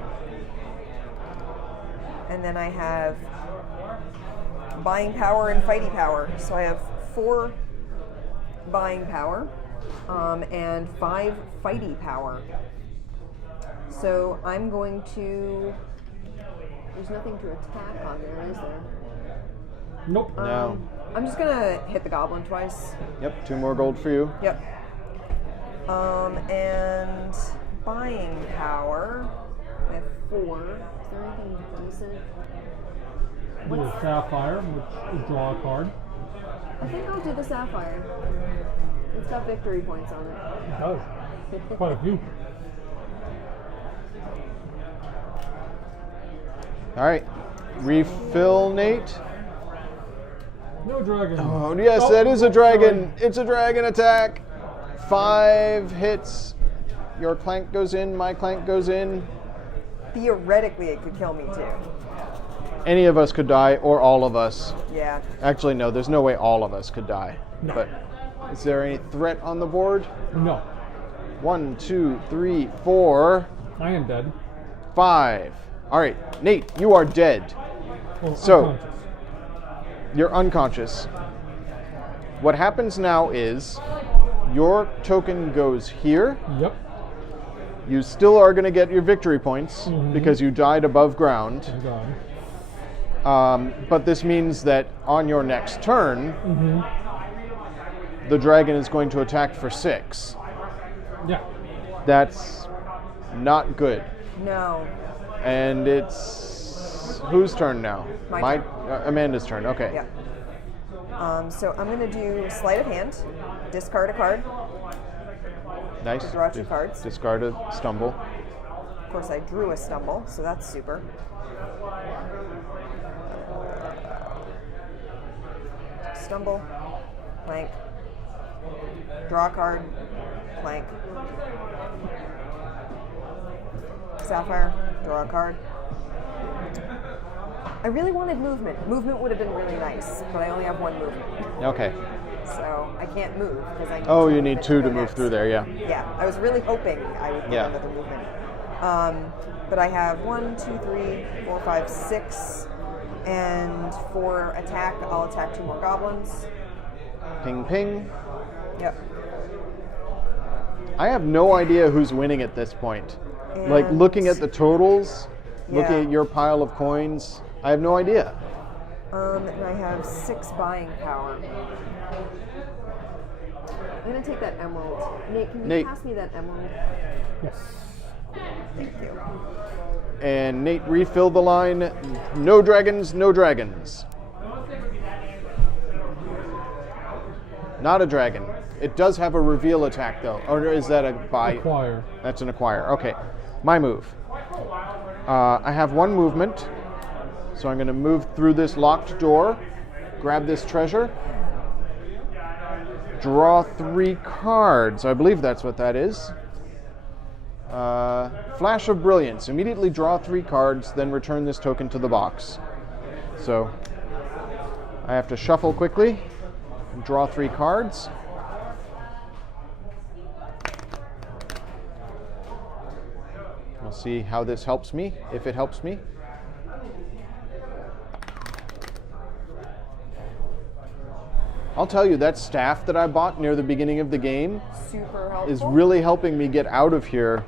And then I have buying power and fighting power. So I have 4 buying power and 5 fighting power. So I'm going to. There's nothing to attack on there, is there? Nope. No. I'm just gonna hit the goblin twice. Yep. 2 more gold for you. Yep. And buying power. I have 4. Is there anything decent? Do a Sapphire, which is draw a card. I think I'll do the sapphire. It's got victory points on it. It does. Quite a few. All right. Refill, Nate. No dragon. Oh, yes, that is a dragon. It's a dragon attack. 5 hits. Your clank goes in, my clank goes in. Theoretically, it could kill me too. Any of us could die, or all of us. Yeah. Actually, no, there's no way all of us could die. No. But is there any threat on the board? No. 1, 2, 3, 4, I am dead. 5. All right, Nate, you are dead. Well, So- unconscious. You're unconscious. What happens now is your token goes here. Yep. You still are going to get your victory points because you died above ground. Thank God. But this means that on your next turn, the dragon is going to attack for 6. Yeah. That's not good. No. And it's whose turn now? My turn. Amanda's turn. Okay. Yeah. So I'm going to do sleight of hand, discard a card. Nice. Draw 2 cards. Discard a stumble. Of course, I drew a stumble, so that's super. Stumble, clank, draw a card, clank, sapphire, draw a card. I really wanted movement. Movement would have been really nice, but I only have 1 movement. Okay. So I can't move because I need Oh, 2 you need movement 2 to go move next. through there, yeah. Yeah, I was really hoping I would get Yeah. another movement. But I have 1, 2, 3, 4, 5, 6, and for attack, I'll attack 2 more goblins. Ping, ping. Yep. I have no idea who's winning at this point. Like, And- looking at the totals, looking Yeah. at your pile of coins, I have no idea. And I have 6 buying power. I'm gonna take that emerald. Nate, can you Nate. pass me that emerald? Yes. Thank you. And Nate, refill the line. No dragons, no dragons. Not a dragon. It does have a reveal attack, though. Or is that a buy? Acquire. That's an acquire. Okay. My move. I have one movement, so I'm going to move through this locked door, grab this treasure, draw 3 cards. I believe that's what that is. Flash of Brilliance. Immediately draw 3 cards, then return this token to the box. So I have to shuffle quickly, and draw 3 cards. We'll see how this helps me, if it helps me. I'll tell you, that staff that I bought near the beginning of the game Super helpful. is really helping me get out of here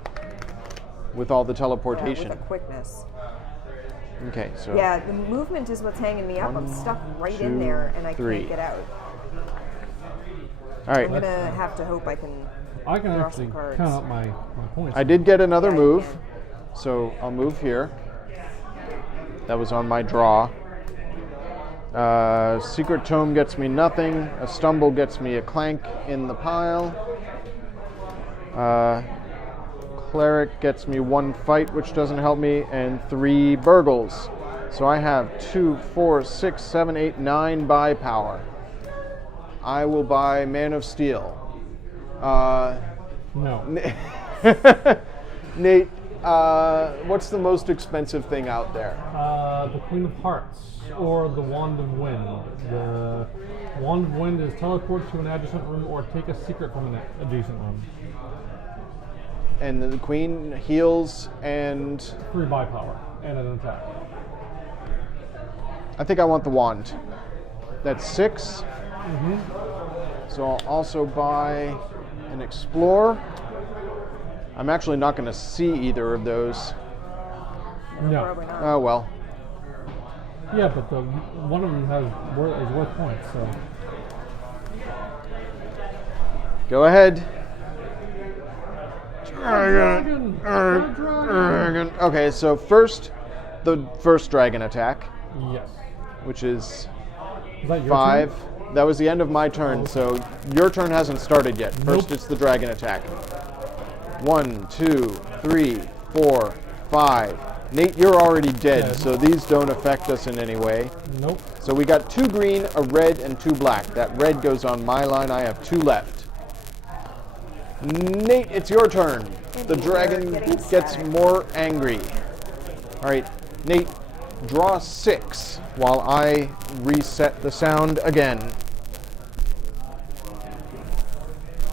with all the Yeah, teleportation. with a quickness. Okay, so Yeah, the movement is what's hanging me up. I'm stuck right in 2, there, and I 3. can't get out. all right. I'm gonna have to hope I can. I can Draw actually some cards. count up my points. I did get another Yeah, you move, can. so I'll move here. That was on my draw. Secret Tome gets me nothing. A Stumble gets me a Clank in the pile. Cleric gets me 1 fight, which doesn't help me, and 3 burgles. So I have 2, 4, 6, 7, 8, 9 buy power. I will buy Man of Steel. No. Nate, what's the most expensive thing out there? The Queen of Hearts or the Wand of Wind. The Wand of Wind is teleport to an adjacent room or take a secret from an adjacent room. And the Queen heals, and 3 buy power and an attack. I think I want the wand. That's 6. So I'll also buy an Explore. I'm actually not going to see either of those. No. Probably not. Oh well. Yeah, but the one of them is worth points. So Go ahead. dragon. Okay, so the first dragon attack, Yes. which is Is that your 5. turn? That was the end of my turn, so your turn hasn't started yet. First, Nope. it's the dragon attack. 1, 2, 3, 4, 5. Nate, you're already dead, Yeah. so these don't affect us in any way. Nope. So we got 2 green, a red, and 2 black. That red goes on my line. I have 2 left. Nate, it's your turn. The dragon getting gets static. more angry. All right, Nate, draw 6 while I reset the sound again.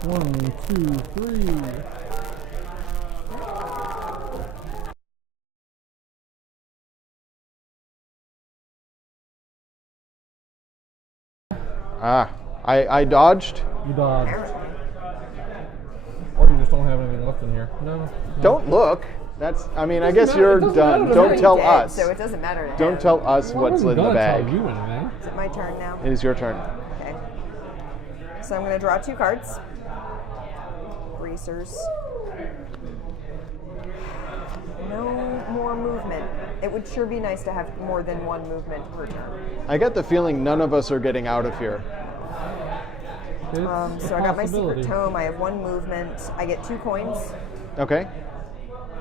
1, 2, 3. I dodged. You dodged. Or you just don't have anything left in here. No. Don't look. I mean, I Doesn't guess matter. you're It doesn't done. matter. Don't I'm tell dead, us. So it doesn't matter to him. Don't tell us Well, I what's wasn't in the gonna bag. tell you anything. Is it my turn now? It is your turn. Okay. So I'm going to draw 2 cards. Greasers. No more movement. It would sure be nice to have more than 1 movement per turn. I get the feeling none of us are getting out of here. It's So a I got my possibility. secret tome. I have 1 movement. I get 2 coins. Okay.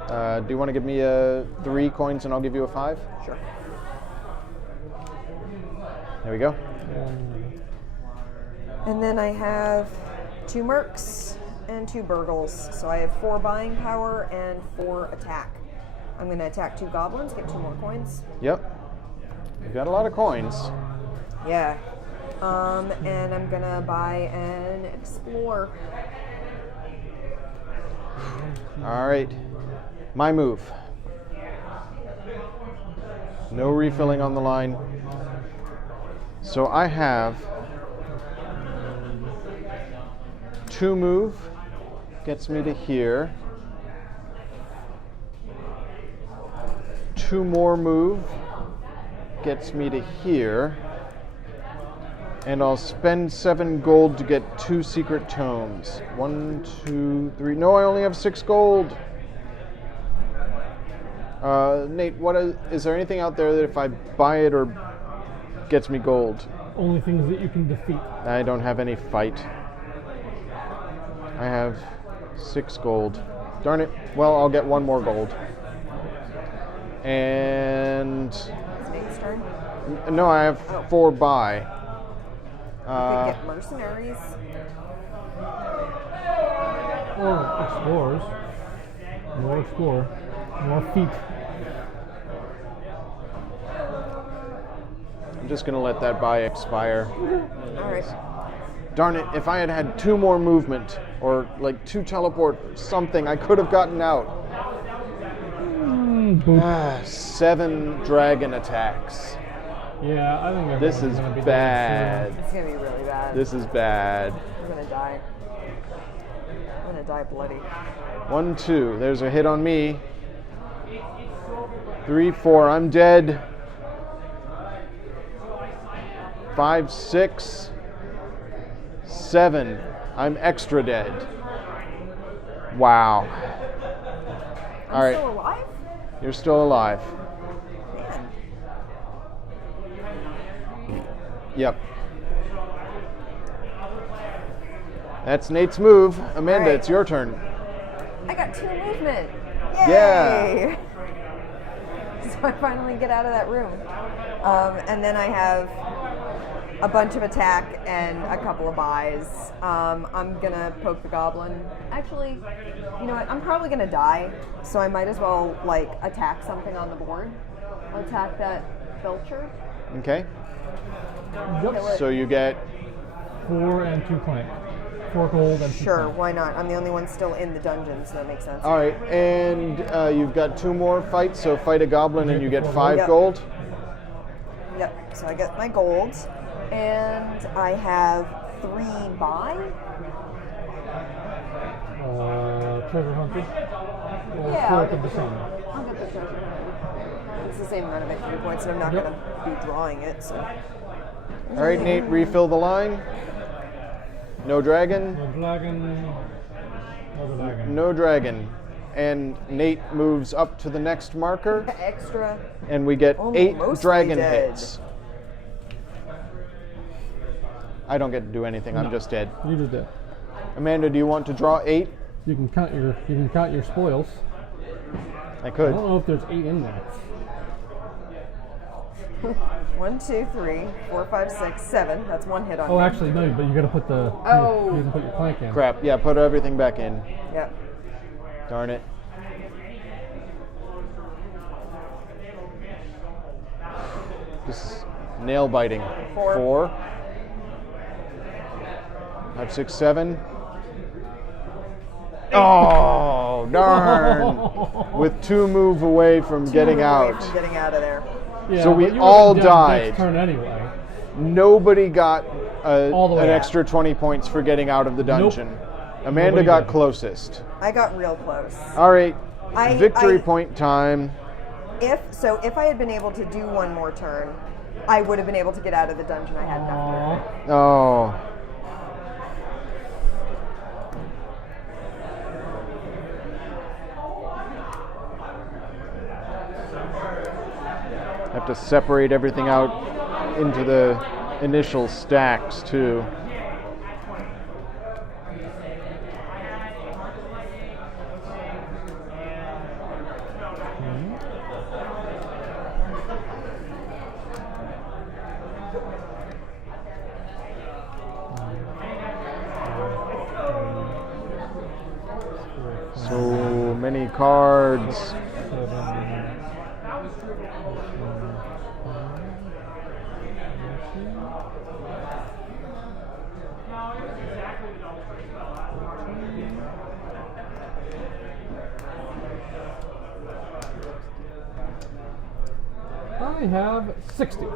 Do you want to give me 3 coins and I'll give you a 5? Sure. There we go. And then I have 2 mercs and 2 burgles. So I have 4 buying power and 4 attack. I'm going to attack 2 goblins, get 2 more coins. Yep. You've got a lot of coins. Yeah. And I'm going to buy an explore. All right. My move. No refilling on the line. So I have 2 move. Gets me to here. 2 more move. Gets me to here. And I'll spend 7 gold to get 2 secret tomes. 1, 2, 3. No, I only have 6 gold. Nate, is there anything out there that if I buy it or gets me gold? Only things that you can defeat. I don't have any fight. I have 6 gold. Darn it. Well, I'll get 1 more gold. And It's Nate's turn. no, I have 4 buy. We could get mercenaries. Or explorers. More explore. More feet. I'm just gonna let that buy expire. All right. Darn it, if I had had 2 more movement, or like 2 teleport, something, I could have gotten out. 7 dragon attacks. Yeah, I think This is gonna be bad. It's gonna be really bad. This is bad. I'm gonna die. I'm gonna die bloody. 1, 2, there's a hit on me. 3, 4, I'm dead. 5, 6, 7, I'm extra dead. Wow. All right, Still alive? you're still alive. Man. Yep. That's Nate's move. Amanda, All right. it's your turn. I got 2 movement. Yeah. Yay! So I finally get out of that room. And then I have a bunch of attack and a couple of buys. I'm gonna poke the goblin. Actually, you know what? I'm probably gonna die, so I might as well like attack something on the board. I'll attack that Belcher. Okay. Yep. Kill it. So you get 4 and 2 Clank. 4 gold and 2 Sure, Clank. why not? I'm the only one still in the dungeon, so that makes sense. all right, and you've got 2 more fights. So fight a goblin, and you get 5 Yep. gold. Yep. So I get my gold, and I have 3 buy. Treasure hunter. Or Yeah, Clerk I'll of get the the Sun. I'll get the treasure. It's the same amount of victory points, and I'm not Yep. going to be drawing it. So All right, Nate, refill the line. No dragon. No dragon. No dragon. No dragon. And Nate moves up to the next marker, extra. and we get Oh, 8 mostly dragon dead. hits. I don't get to do anything. I'm No. just dead. You just did. Amanda, do you want to draw 8? You can count your spoils. I I could. don't know if there's 8 in there. 1, 2, 3, 4, 5, 6, 7. That's 1 hit on Oh, me. actually no, but you got to put the. Oh. You can put your Clank in. Crap. Yeah, put everything back in. Yep. Darn it. This is nail biting. 4. 4. 5, 6, 7. Oh, darn. With 2 move away from getting Away out. from getting out of there. Yeah, So we but you all would've done next died. turn anyway. Nobody got All the an way out. extra 20 points for getting out of the dungeon. Amanda Nobody got did. closest. I got real close. All right, victory I- point time. If I had been able to do 1 more turn, I would have been able to get out of the dungeon. I had enough. Aw. Oh. Have to separate everything out into the initial stacks too. So many cards. I have 60.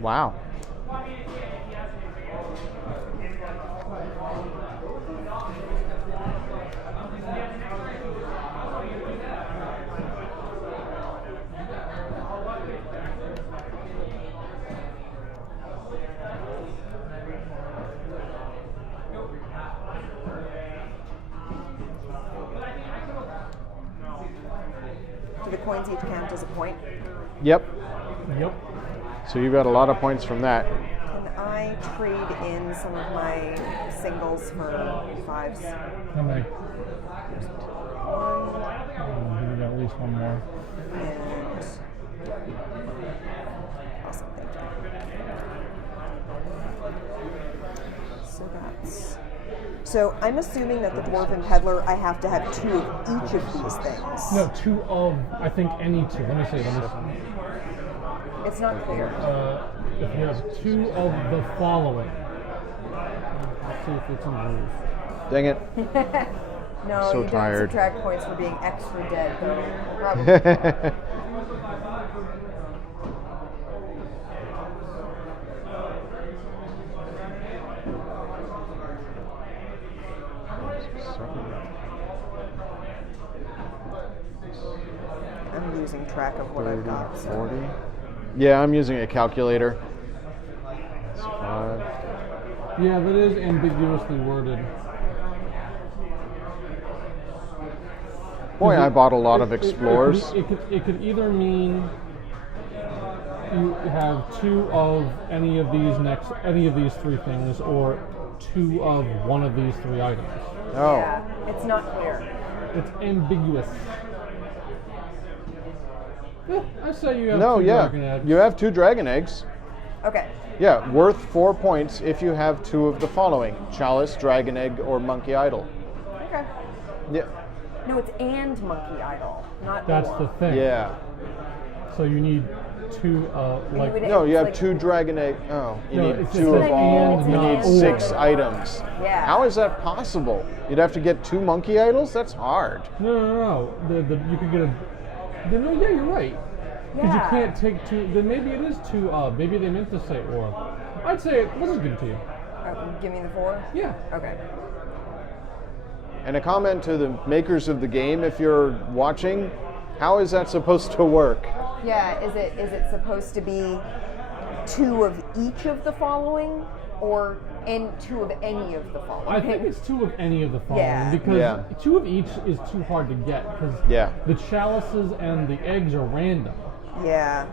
Wow. Do the coins each count as a point? Yep. Yep. So you got a lot of points from that. Can I trade in some of my singles for 5s? How many? 1 We got at least one more. and Awesome, thank you. So I'm assuming that the Dwarven Peddler, I have to have 2 of each of these things. No, 2 of, I think, any 2. Let me see. It's not clear. If you have 2 of the following. Let's see if it's in rules. Dang it. No, So you tired. don't subtract points for being extra dead, though. Probably. I'm losing track of what I've got. 40. Yeah, I'm using a calculator. It's 5. Yeah, that is ambiguously worded. Boy, I bought a lot of Explorers. It could either mean you have 2 of any of these 3 things, or 2 of one of these 3 items. Oh. Yeah, it's not clear. It's ambiguous. Yeah, I say you have No, 2 yeah. dragon eggs. You have 2 dragon eggs. Okay. Yeah, worth 4 points if you have 2 of the following: Chalice, Dragon Egg, or Monkey Idol. Okay. Yeah. No, it's and Monkey Idol, not That's or. the thing. Yeah. So you need 2, like. would- No, you It's have like- 2 Dragon Egg. Oh, you No, need it's 2 just of all. and, You not need or. 6 items. Yeah. How is that possible? You'd have to get 2 Monkey Idols? That's hard. No. You could get a. No, yeah, you're right. Because you Yeah. can't take 2. Then maybe it is 2 of. Maybe they meant to say or. I'd say, let's just give it to you. Give me the 4? Yeah. Okay. And a comment to the makers of the game, if you're watching, how is that supposed to work? Yeah, is it supposed to be 2 of each of the following, or 2 of any of the following? I think it's 2 of any of the following. Yeah. Because Yeah. 2 of each is too hard to get. Because Yeah. the chalices and the eggs are random. Yeah.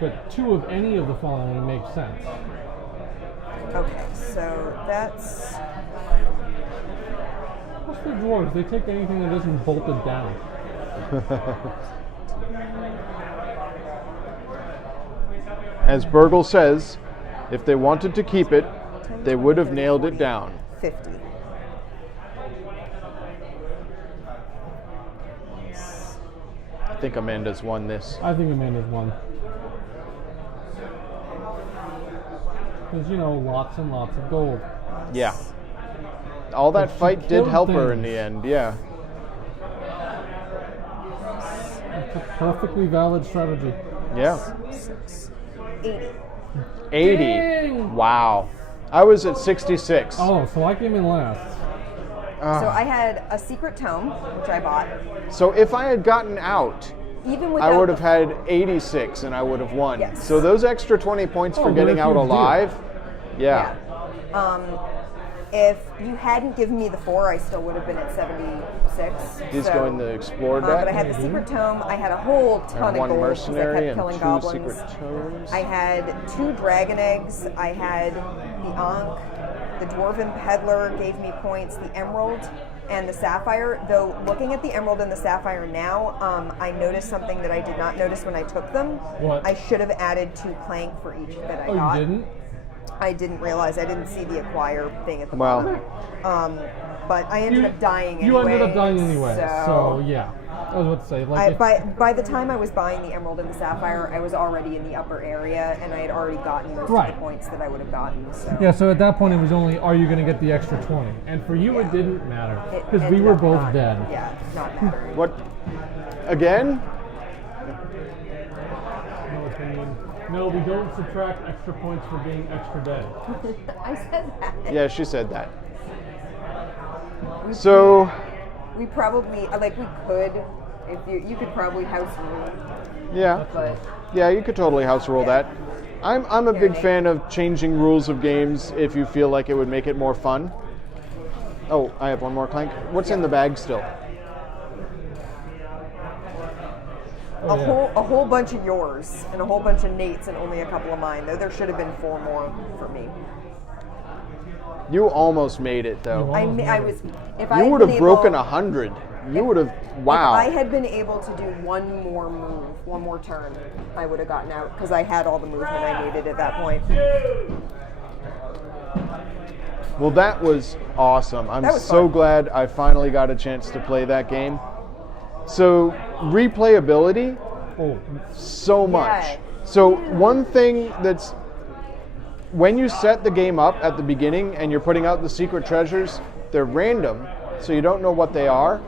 But 2 of any of the following makes sense. Okay, so that's What's the dwarves? They take anything that isn't bolted down. As Burgle says, if they wanted to keep it, they would have nailed it down. 50. I think Amanda's won this. I think Amanda's won. Because, lots and lots of gold. Yeah. All that But she fight did killed help her in things. the end, yeah. It's a perfectly valid strategy. Yeah. 6. 80. 80. Dang! Wow. I was at 66. Oh, so I came in last. So I had a secret tome, which I bought. So if I had gotten out, Even without I would have the- had 86 and I would have won. Yes. So those extra 20 points for Oh, getting what a out huge deal. alive, yeah. If you hadn't given me the 4, I still would have been at 76. He's so, going to explore deck. But I had the secret tome. I had a whole ton of one gold because I mercenary kept and killing 2 goblins. secret tomes. I had 2 dragon eggs. I had the Ankh. The Dwarven Peddler gave me points. The Emerald and the Sapphire. Though looking at the Emerald and the Sapphire now, I noticed something that I did not notice when I took them. What? I should have added 2 Clank for each that I Oh, got. you didn't? I didn't realize. I didn't see the acquire thing at the Well, bottom. But I ended up dying anyway. You ended up dying anyway. So, So yeah. I was about to say, like, by the time I was buying the Emerald and the Sapphire, I was already in the upper area, and I had already gotten most of Right. the points that I would have gotten. So yeah, so at that point it was only, are you going to get the extra 20? And for you, Yeah. it didn't matter. it Because we ended were up both not- dead. Yeah, not mattering. what? Again? No, we don't subtract extra points for being extra dead. I said that. Yeah, she said that. So, We probably we could. If you could probably house rule, yeah. but Yeah, you could totally house rule that. I'm a big Nate. fan of changing rules of games if you feel like it would make it more fun. Oh, I have one more Clank. What's in the bag still? Oh, yeah. a whole bunch of yours and a whole bunch of Nate's and only a couple of mine. Though there should have been 4 more for me. You almost made it though. You I almost I made was it. if I You had would been have broken able- 100. you would have. Wow. If I had been able to do one more move, one more turn, I would have gotten out because I had all the movement I needed at that point. Well, that was awesome. I'm That was so fun. glad I finally got a chance to play that game. So, replayability, so much. Yeah. So, one thing that's when you set the game up at the beginning and you're putting out the secret treasures, they're random, so you don't know what they are.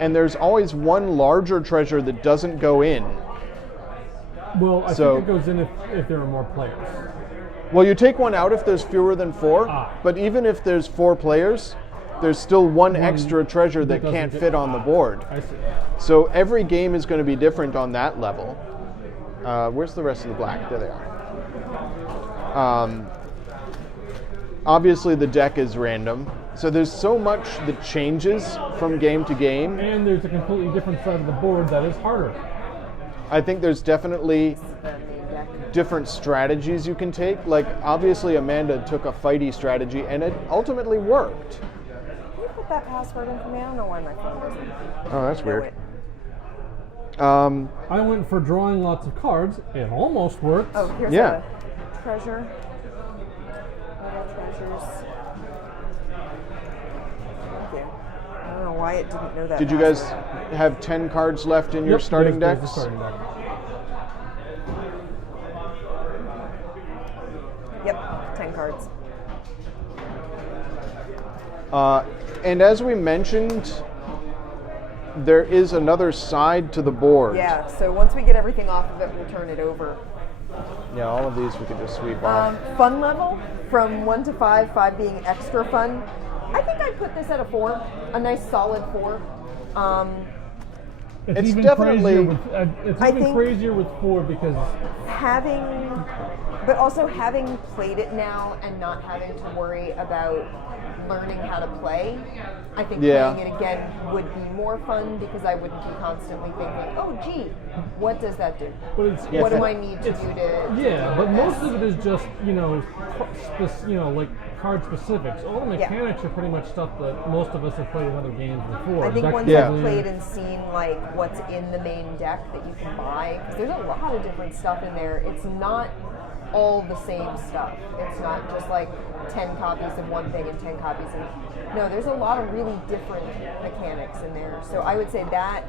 And there's always one larger treasure that doesn't go in. Well, I think it goes in if there are more players. Well, you take one out if there's fewer than 4, but even if there's 4 players, there's still one extra treasure that can't fit on the board. I see. So every game is going to be different on that level. Where's the rest of the black? There they are. Obviously, the deck is random. So there's so much that changes from game to game. And there's a completely different side of the board that is harder. I think there's definitely different strategies you can take. Like, obviously, Amanda took a fighty strategy, and it ultimately worked. Can you put that password in for me? I don't know why my phone doesn't. Oh, that's weird. I went for drawing lots of cards. It almost worked. Oh, here's Yeah. a treasure. Little treasures. Thank you. I don't know why it didn't know that. Did you guys password. have 10 cards left in your Yep, starting there's decks? the starting deck. Yep, 10 cards. And as we mentioned, there is another side to the board. Yeah, so once we get everything off of it, we'll turn it over. Yeah, all of these we could just sweep off. Fun level from 1 to 5, 5 being extra fun. I think I'd put this at a 4, a nice solid 4. It's It's even definitely- crazier with, it's I even think- crazier with 4 because But also having played it now and not having to worry about learning how to play, I think Yeah. playing it again would be more fun because I wouldn't be constantly thinking, oh gee, what does that do? but it's, What do I need to do to yeah, but do most this? of it is just like card specifics. All the Yeah. mechanics are pretty much stuff that most of us have played in other games before. I think Deck once Yeah. I've played and seen like what's in the main deck that you can buy, because there's a lot of different stuff in there. It's not all the same stuff. It's not just like 10 copies of one thing and 10 copies of... No, there's a lot of really different mechanics in there. So I would say that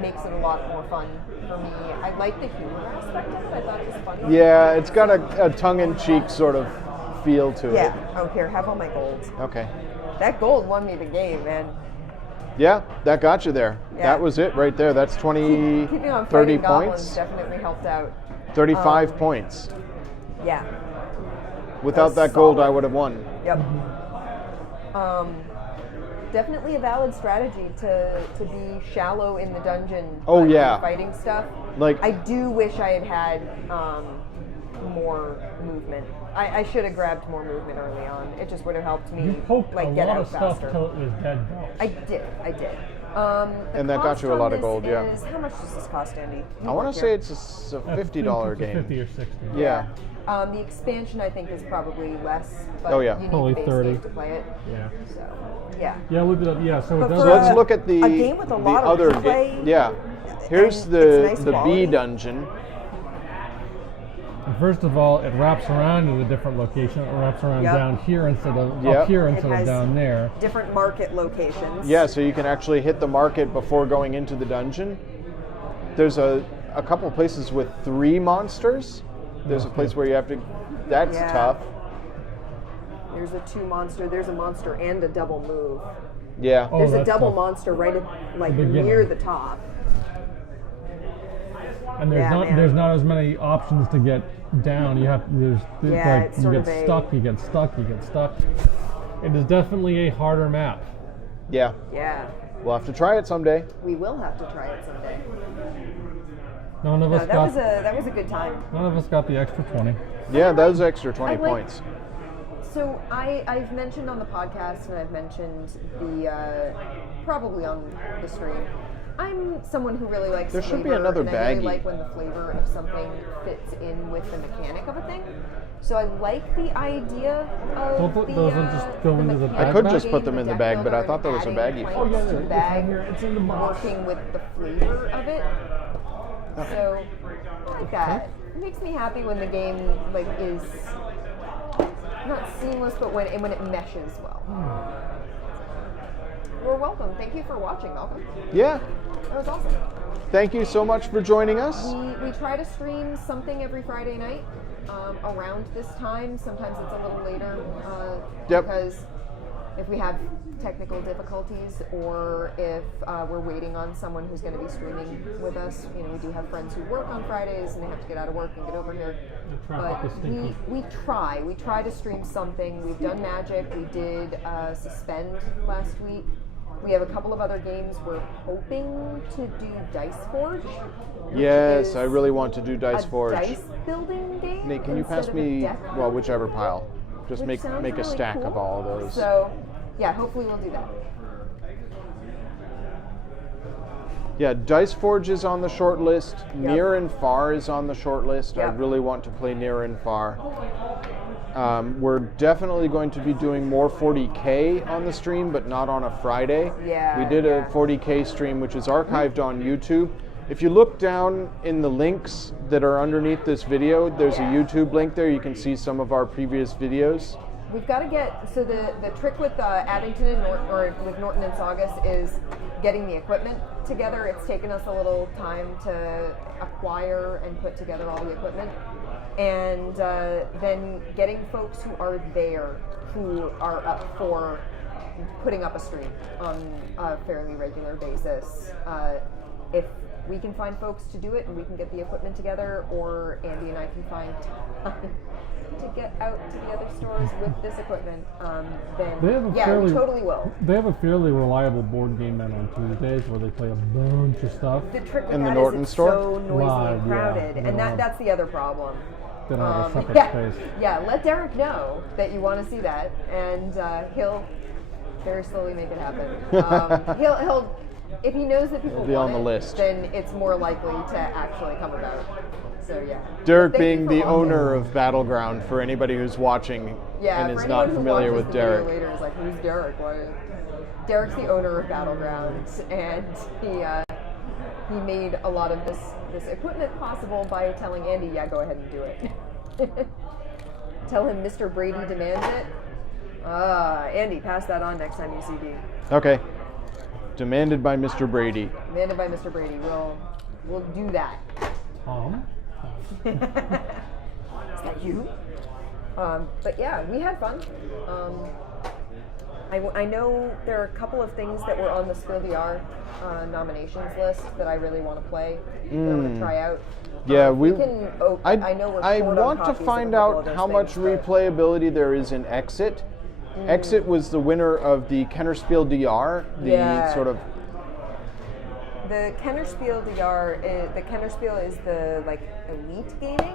makes it a lot more fun for me. I like the humor aspect of it. I thought it was funny. Yeah, it's got a tongue-in-cheek sort of feel to it. Yeah. Oh, here, have all my golds. Okay. That gold won me the game, man. Yeah, that got you there. Yeah. That was it right there. That's 20, Keeping on 30 fighting goblins points. definitely helped out. 35 points. Yeah. Without That's that gold, solid. I would have won. Yep. Definitely a valid strategy to be shallow in the dungeon. Oh, when yeah. you're fighting stuff. Like- I do wish I had more movement. I should have grabbed more movement early on. It just would have helped me You poked like a get lot out of stuff faster. till it was dead bells. I did. The And that got cost you a on lot of this gold, yeah. is- How much does this cost, Andy? You I want work to here. say it's a $50 game. 50 or 60. Yeah. The expansion I think is probably less, but Oh, yeah. you need Probably the base 30. game to play it. Yeah. So yeah. Yeah, I looked it up. Yeah, so it But does. for So let's a- look at the a game with a lot of other replay, Yeah. Here's and the it's nice the quality. B dungeon. First of all, it wraps around in a different location. It wraps around Yep. down here instead of Yep. up here It instead of has down there. different market locations. Yeah, so you can actually hit the market before going into the dungeon. There's a couple places with 3 monsters. There's a place where you have to. That's Yeah. tough. There's a 2 monster. There's a monster and a double move. Yeah. Oh, There's a that's double tough. monster right at, like beginning. near the top. And there's Yeah, not man. there's not as many options to get down. You have Yeah, like it's you sort get of a- stuck, you get stuck, you get stuck. It is definitely a harder map. Yeah. Yeah. We'll have to try it someday. We will have to try it someday. None of No, us that was a good time. none of us got the extra 20. Yeah, that was extra 20 I like- points. So I've mentioned on the podcast and I've mentioned the probably on the stream I'm someone who really likes There should be flavor, another and I really baggie. like when the flavor of something fits in with the mechanic of a thing. So I like the idea of Don't put those in, just go into the mechanic bag I could of just the put game, them in the deck bag, but I builder, thought there was a and baggie. adding Oh, yeah, planks to yeah, the it's bag, in here, it's in the box. working with the flavor of it. So I like that. It makes me happy when the game like is not seamless, but when it meshes well. You're welcome. Thank you for watching, Malcolm. Yeah. That was awesome. Thank you so much for joining us. We try to stream something every Friday night around this time. Sometimes it's a little later Yep. because if we have technical difficulties or if we're waiting on someone who's going to be streaming with us. You know, we do have friends who work on Fridays and they have to get out of work and get over here. The traffic But is stinky. we try to stream something. We've done Magic. We did Suspend last week. We have a couple of other games. We're hoping to do Dice Forge. which Yes, is I really want to do Dice a Forge. dice building game. Nate, can you instead pass of a me, deck well, building, whichever pile. Just which make sounds a really stack cool. of all of those. So, yeah, hopefully we'll do that. Yeah, Dice Forge is on the short list. Near and Far is on the short list. I Yep. really want to play Near and Far. We're definitely going to be doing more 40K on the stream, but not on a Friday. Yeah, We did yeah. a 40K stream, which is archived on YouTube. If you look down in the links that are underneath this video, there's a YouTube link there. You can see some of our previous videos. We've got to get, so the trick with Addington and with Norton and Saugus is getting the equipment together. It's taken us a little time to acquire and put together all the equipment. And then getting folks who are there, who are up for putting up a stream on a fairly regular basis. If we can find folks to do it and we can get the equipment together, or Andy and I can find time to get out to the other stores with this equipment, They have then a yeah, fairly, we totally will. They have a fairly reliable board game night on Tuesdays where they play a bunch of stuff. The trick with In the that Norton is it's store? so noisy Live, and yeah. crowded, They and don't have- that's the other problem. They don't have a separate yeah, space. yeah. Let Derek know that you want to see that, and he'll very slowly make it happen. He'll if he knows that people It'll be want on the it, list. then it's more likely to actually come about. So yeah. Derek Thank you being for the watching. owner of Battleground, for anybody who's watching Yeah, and for is anyone not who familiar watches with the video Derek. later is like, who's Derek? Why? Derek's the owner of Battlegrounds, and he made a lot of this equipment possible by telling Andy, yeah, go ahead and do it. Tell him Mr. Brady demands it. Andy, pass that on next time you see D. Okay. Demanded by Mr. Brady. Demanded by Mr. Brady. We'll do that. Is that you? But yeah, we had fun. I know there are a couple of things that were on the Skill VR nominations list that I really want to play. That I want to try out. Yeah, we can. I know we're I short on want to copies of find a couple of out those how much things, but- replayability there is in Exit. Exit was the winner of the Kennerspiel DR, the Yeah. sort of The Kennerspiel DR, the Kennerspiel is the like elite gaming,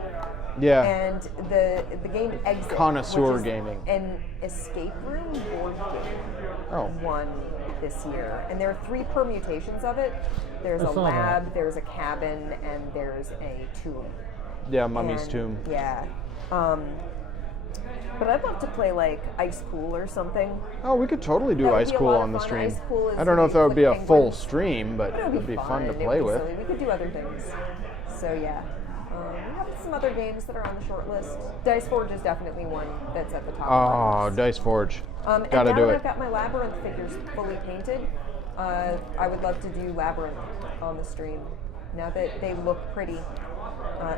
yeah. and the game Exit, Connoisseur which is gaming. an escape room board game, Oh. won this year, and there are 3 permutations of it. There's I a saw lab, that. there's a cabin, and there's a tomb. Yeah, Mummy's And- Tomb. Yeah. But I'd love to play like Ice Cool or something. Oh, we could totally do That would Ice be a Cool lot of on the fun. stream. Ice Cool is I don't know if that would be a like full penguins. stream, but But it would be fun to It play would be with. silly. We could do other things. So yeah. We have some other games that are on the short list. Dice Forge is definitely one that's at the top of my Oh, list. Dice Forge. And Gotta now do that it. I've got my Labyrinth figures fully painted, I would love to do Labyrinth on the stream. Now that they look pretty,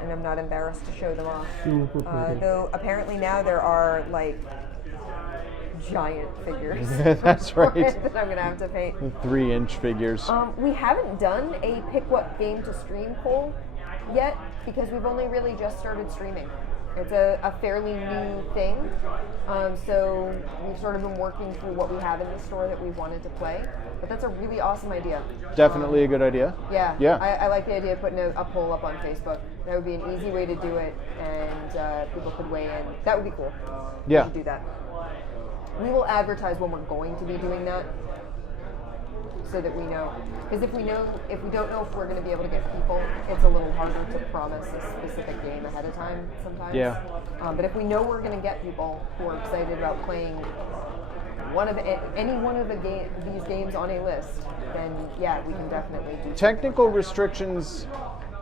and I'm not embarrassed to show them off. Super pretty. Though apparently now there are like giant figures. That's right. that I'm gonna have to paint. 3-inch figures. We haven't done a pick what game to stream poll yet because we've only really just started streaming. It's a fairly new thing, so we've sort of been working through what we have in the store that we wanted to play. But that's a really awesome idea. Definitely a good idea. Yeah, Yeah. I like the idea of putting a poll up on Facebook. That would be an easy way to do it, and people could weigh in. That would be cool. Yeah. We should do that. We will advertise when we're going to be doing that. so that we know. Because if we don't know if we're going to be able to get people, it's a little harder to promise a specific game ahead of time sometimes. Yeah. But if we know we're going to get people who are excited about playing any one of these games on a list, then yeah, we can definitely do. Technical restrictions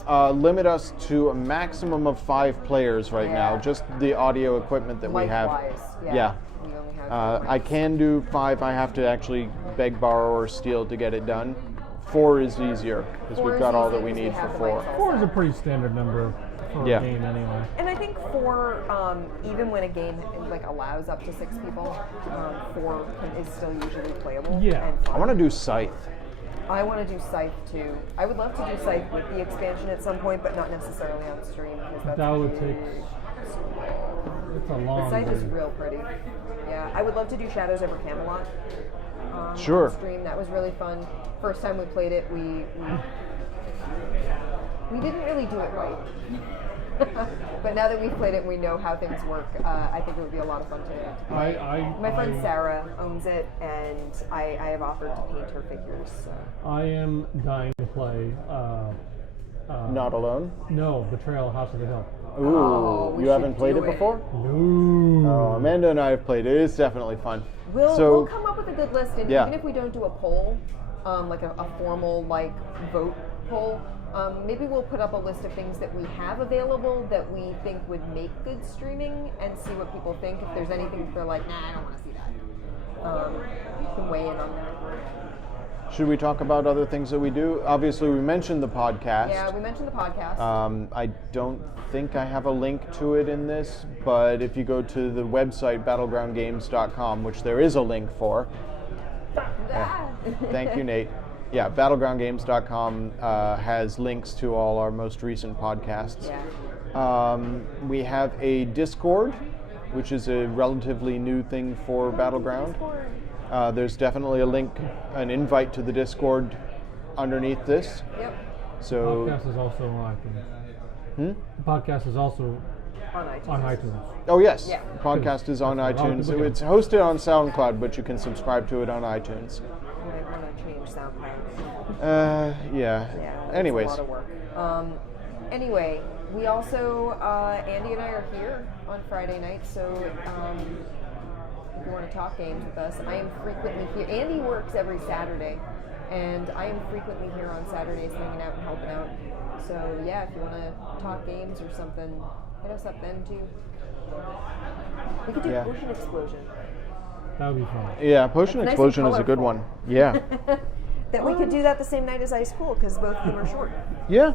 limit us to a maximum of 5 players right now. Just the audio equipment that we have. Likewise, Yeah. We only have I can do 5. I have to actually beg, borrow, or steal to get it done. 4 is easier because 4 we've is got all easy that we because need we for have the 4. mics all 4 is a set. pretty standard number for Yeah. a game anyway. And I think 4, even when a game like allows up to 6 people, 4 is still usually playable. Yeah. And fun. I want to do Scythe. I want to do Scythe too. I would love to do Scythe with the expansion at some point, but not necessarily on stream because that's That would really- take. It's a long. Scythe is game. real pretty. Yeah, I would love to do Shadows over Camelot. Sure. On stream, that was really fun. First time we played it, we didn't really do it right. But now that we've played it and we know how things work, I think it would be a lot of fun to. My friend Sarah owns it, and I have offered to paint her figures. So. I am dying to play. Not alone. No, Betrayal: House of the Hill. Ooh, Oh, we you haven't should played do it it. before? No. Oh, Amanda and I have played it. It's definitely fun. We'll come up with a good list, and Yeah. even if we don't do a poll, like a formal vote poll, maybe we'll put up a list of things that we have available that we think would make good streaming, and see what people think. If there's anything that they're like, nah, I don't want to see that, you can weigh in on that. Should we talk about other things that we do? Obviously, we mentioned the podcast. Yeah, we mentioned the podcast. I don't think I have a link to it in this, but if you go to the website battlegroundgames.com, which there is a link for. Thank you, Nate. Yeah, battlegroundgames.com has links to all our most recent podcasts. Yeah. We have a Discord, which is a relatively new thing for Battleground. There's definitely a link, an invite to the Discord underneath this. Yep. So, Podcast is also on iTunes. The podcast is also On iTunes. on iTunes. oh yes, Yeah. podcast is on That's what I iTunes. was looking It's hosted on SoundCloud, but you can subscribe to it on iTunes. I might want to change SoundCloud. Yeah. Yeah. Anyways, It's a lot of work. Anyway, we also Andy and I are here on Friday night, so if you want to talk games with us, I am frequently here. Andy works every Saturday, and I am frequently here on Saturdays hanging out and helping out. So yeah, if you want to talk games or something, hit us up then too. We could do Yeah. Ocean Explosion. That would be fun. yeah, Potion That's nice and Explosion is a good colorful. one. Yeah. That we could do that the same night as Ice Cool, because both of them are short. Yeah.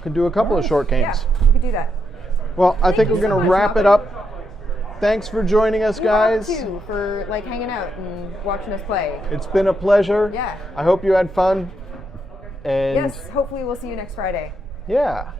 Could do a couple of short Yeah, games. we could do that. Well, I think you we're so going to much, wrap it Robin. up. Thanks for joining us, You are guys. too, for like hanging out and watching us play. It's been a pleasure. Yeah. I hope you had fun. And Yes, hopefully we'll see you next Friday. yeah.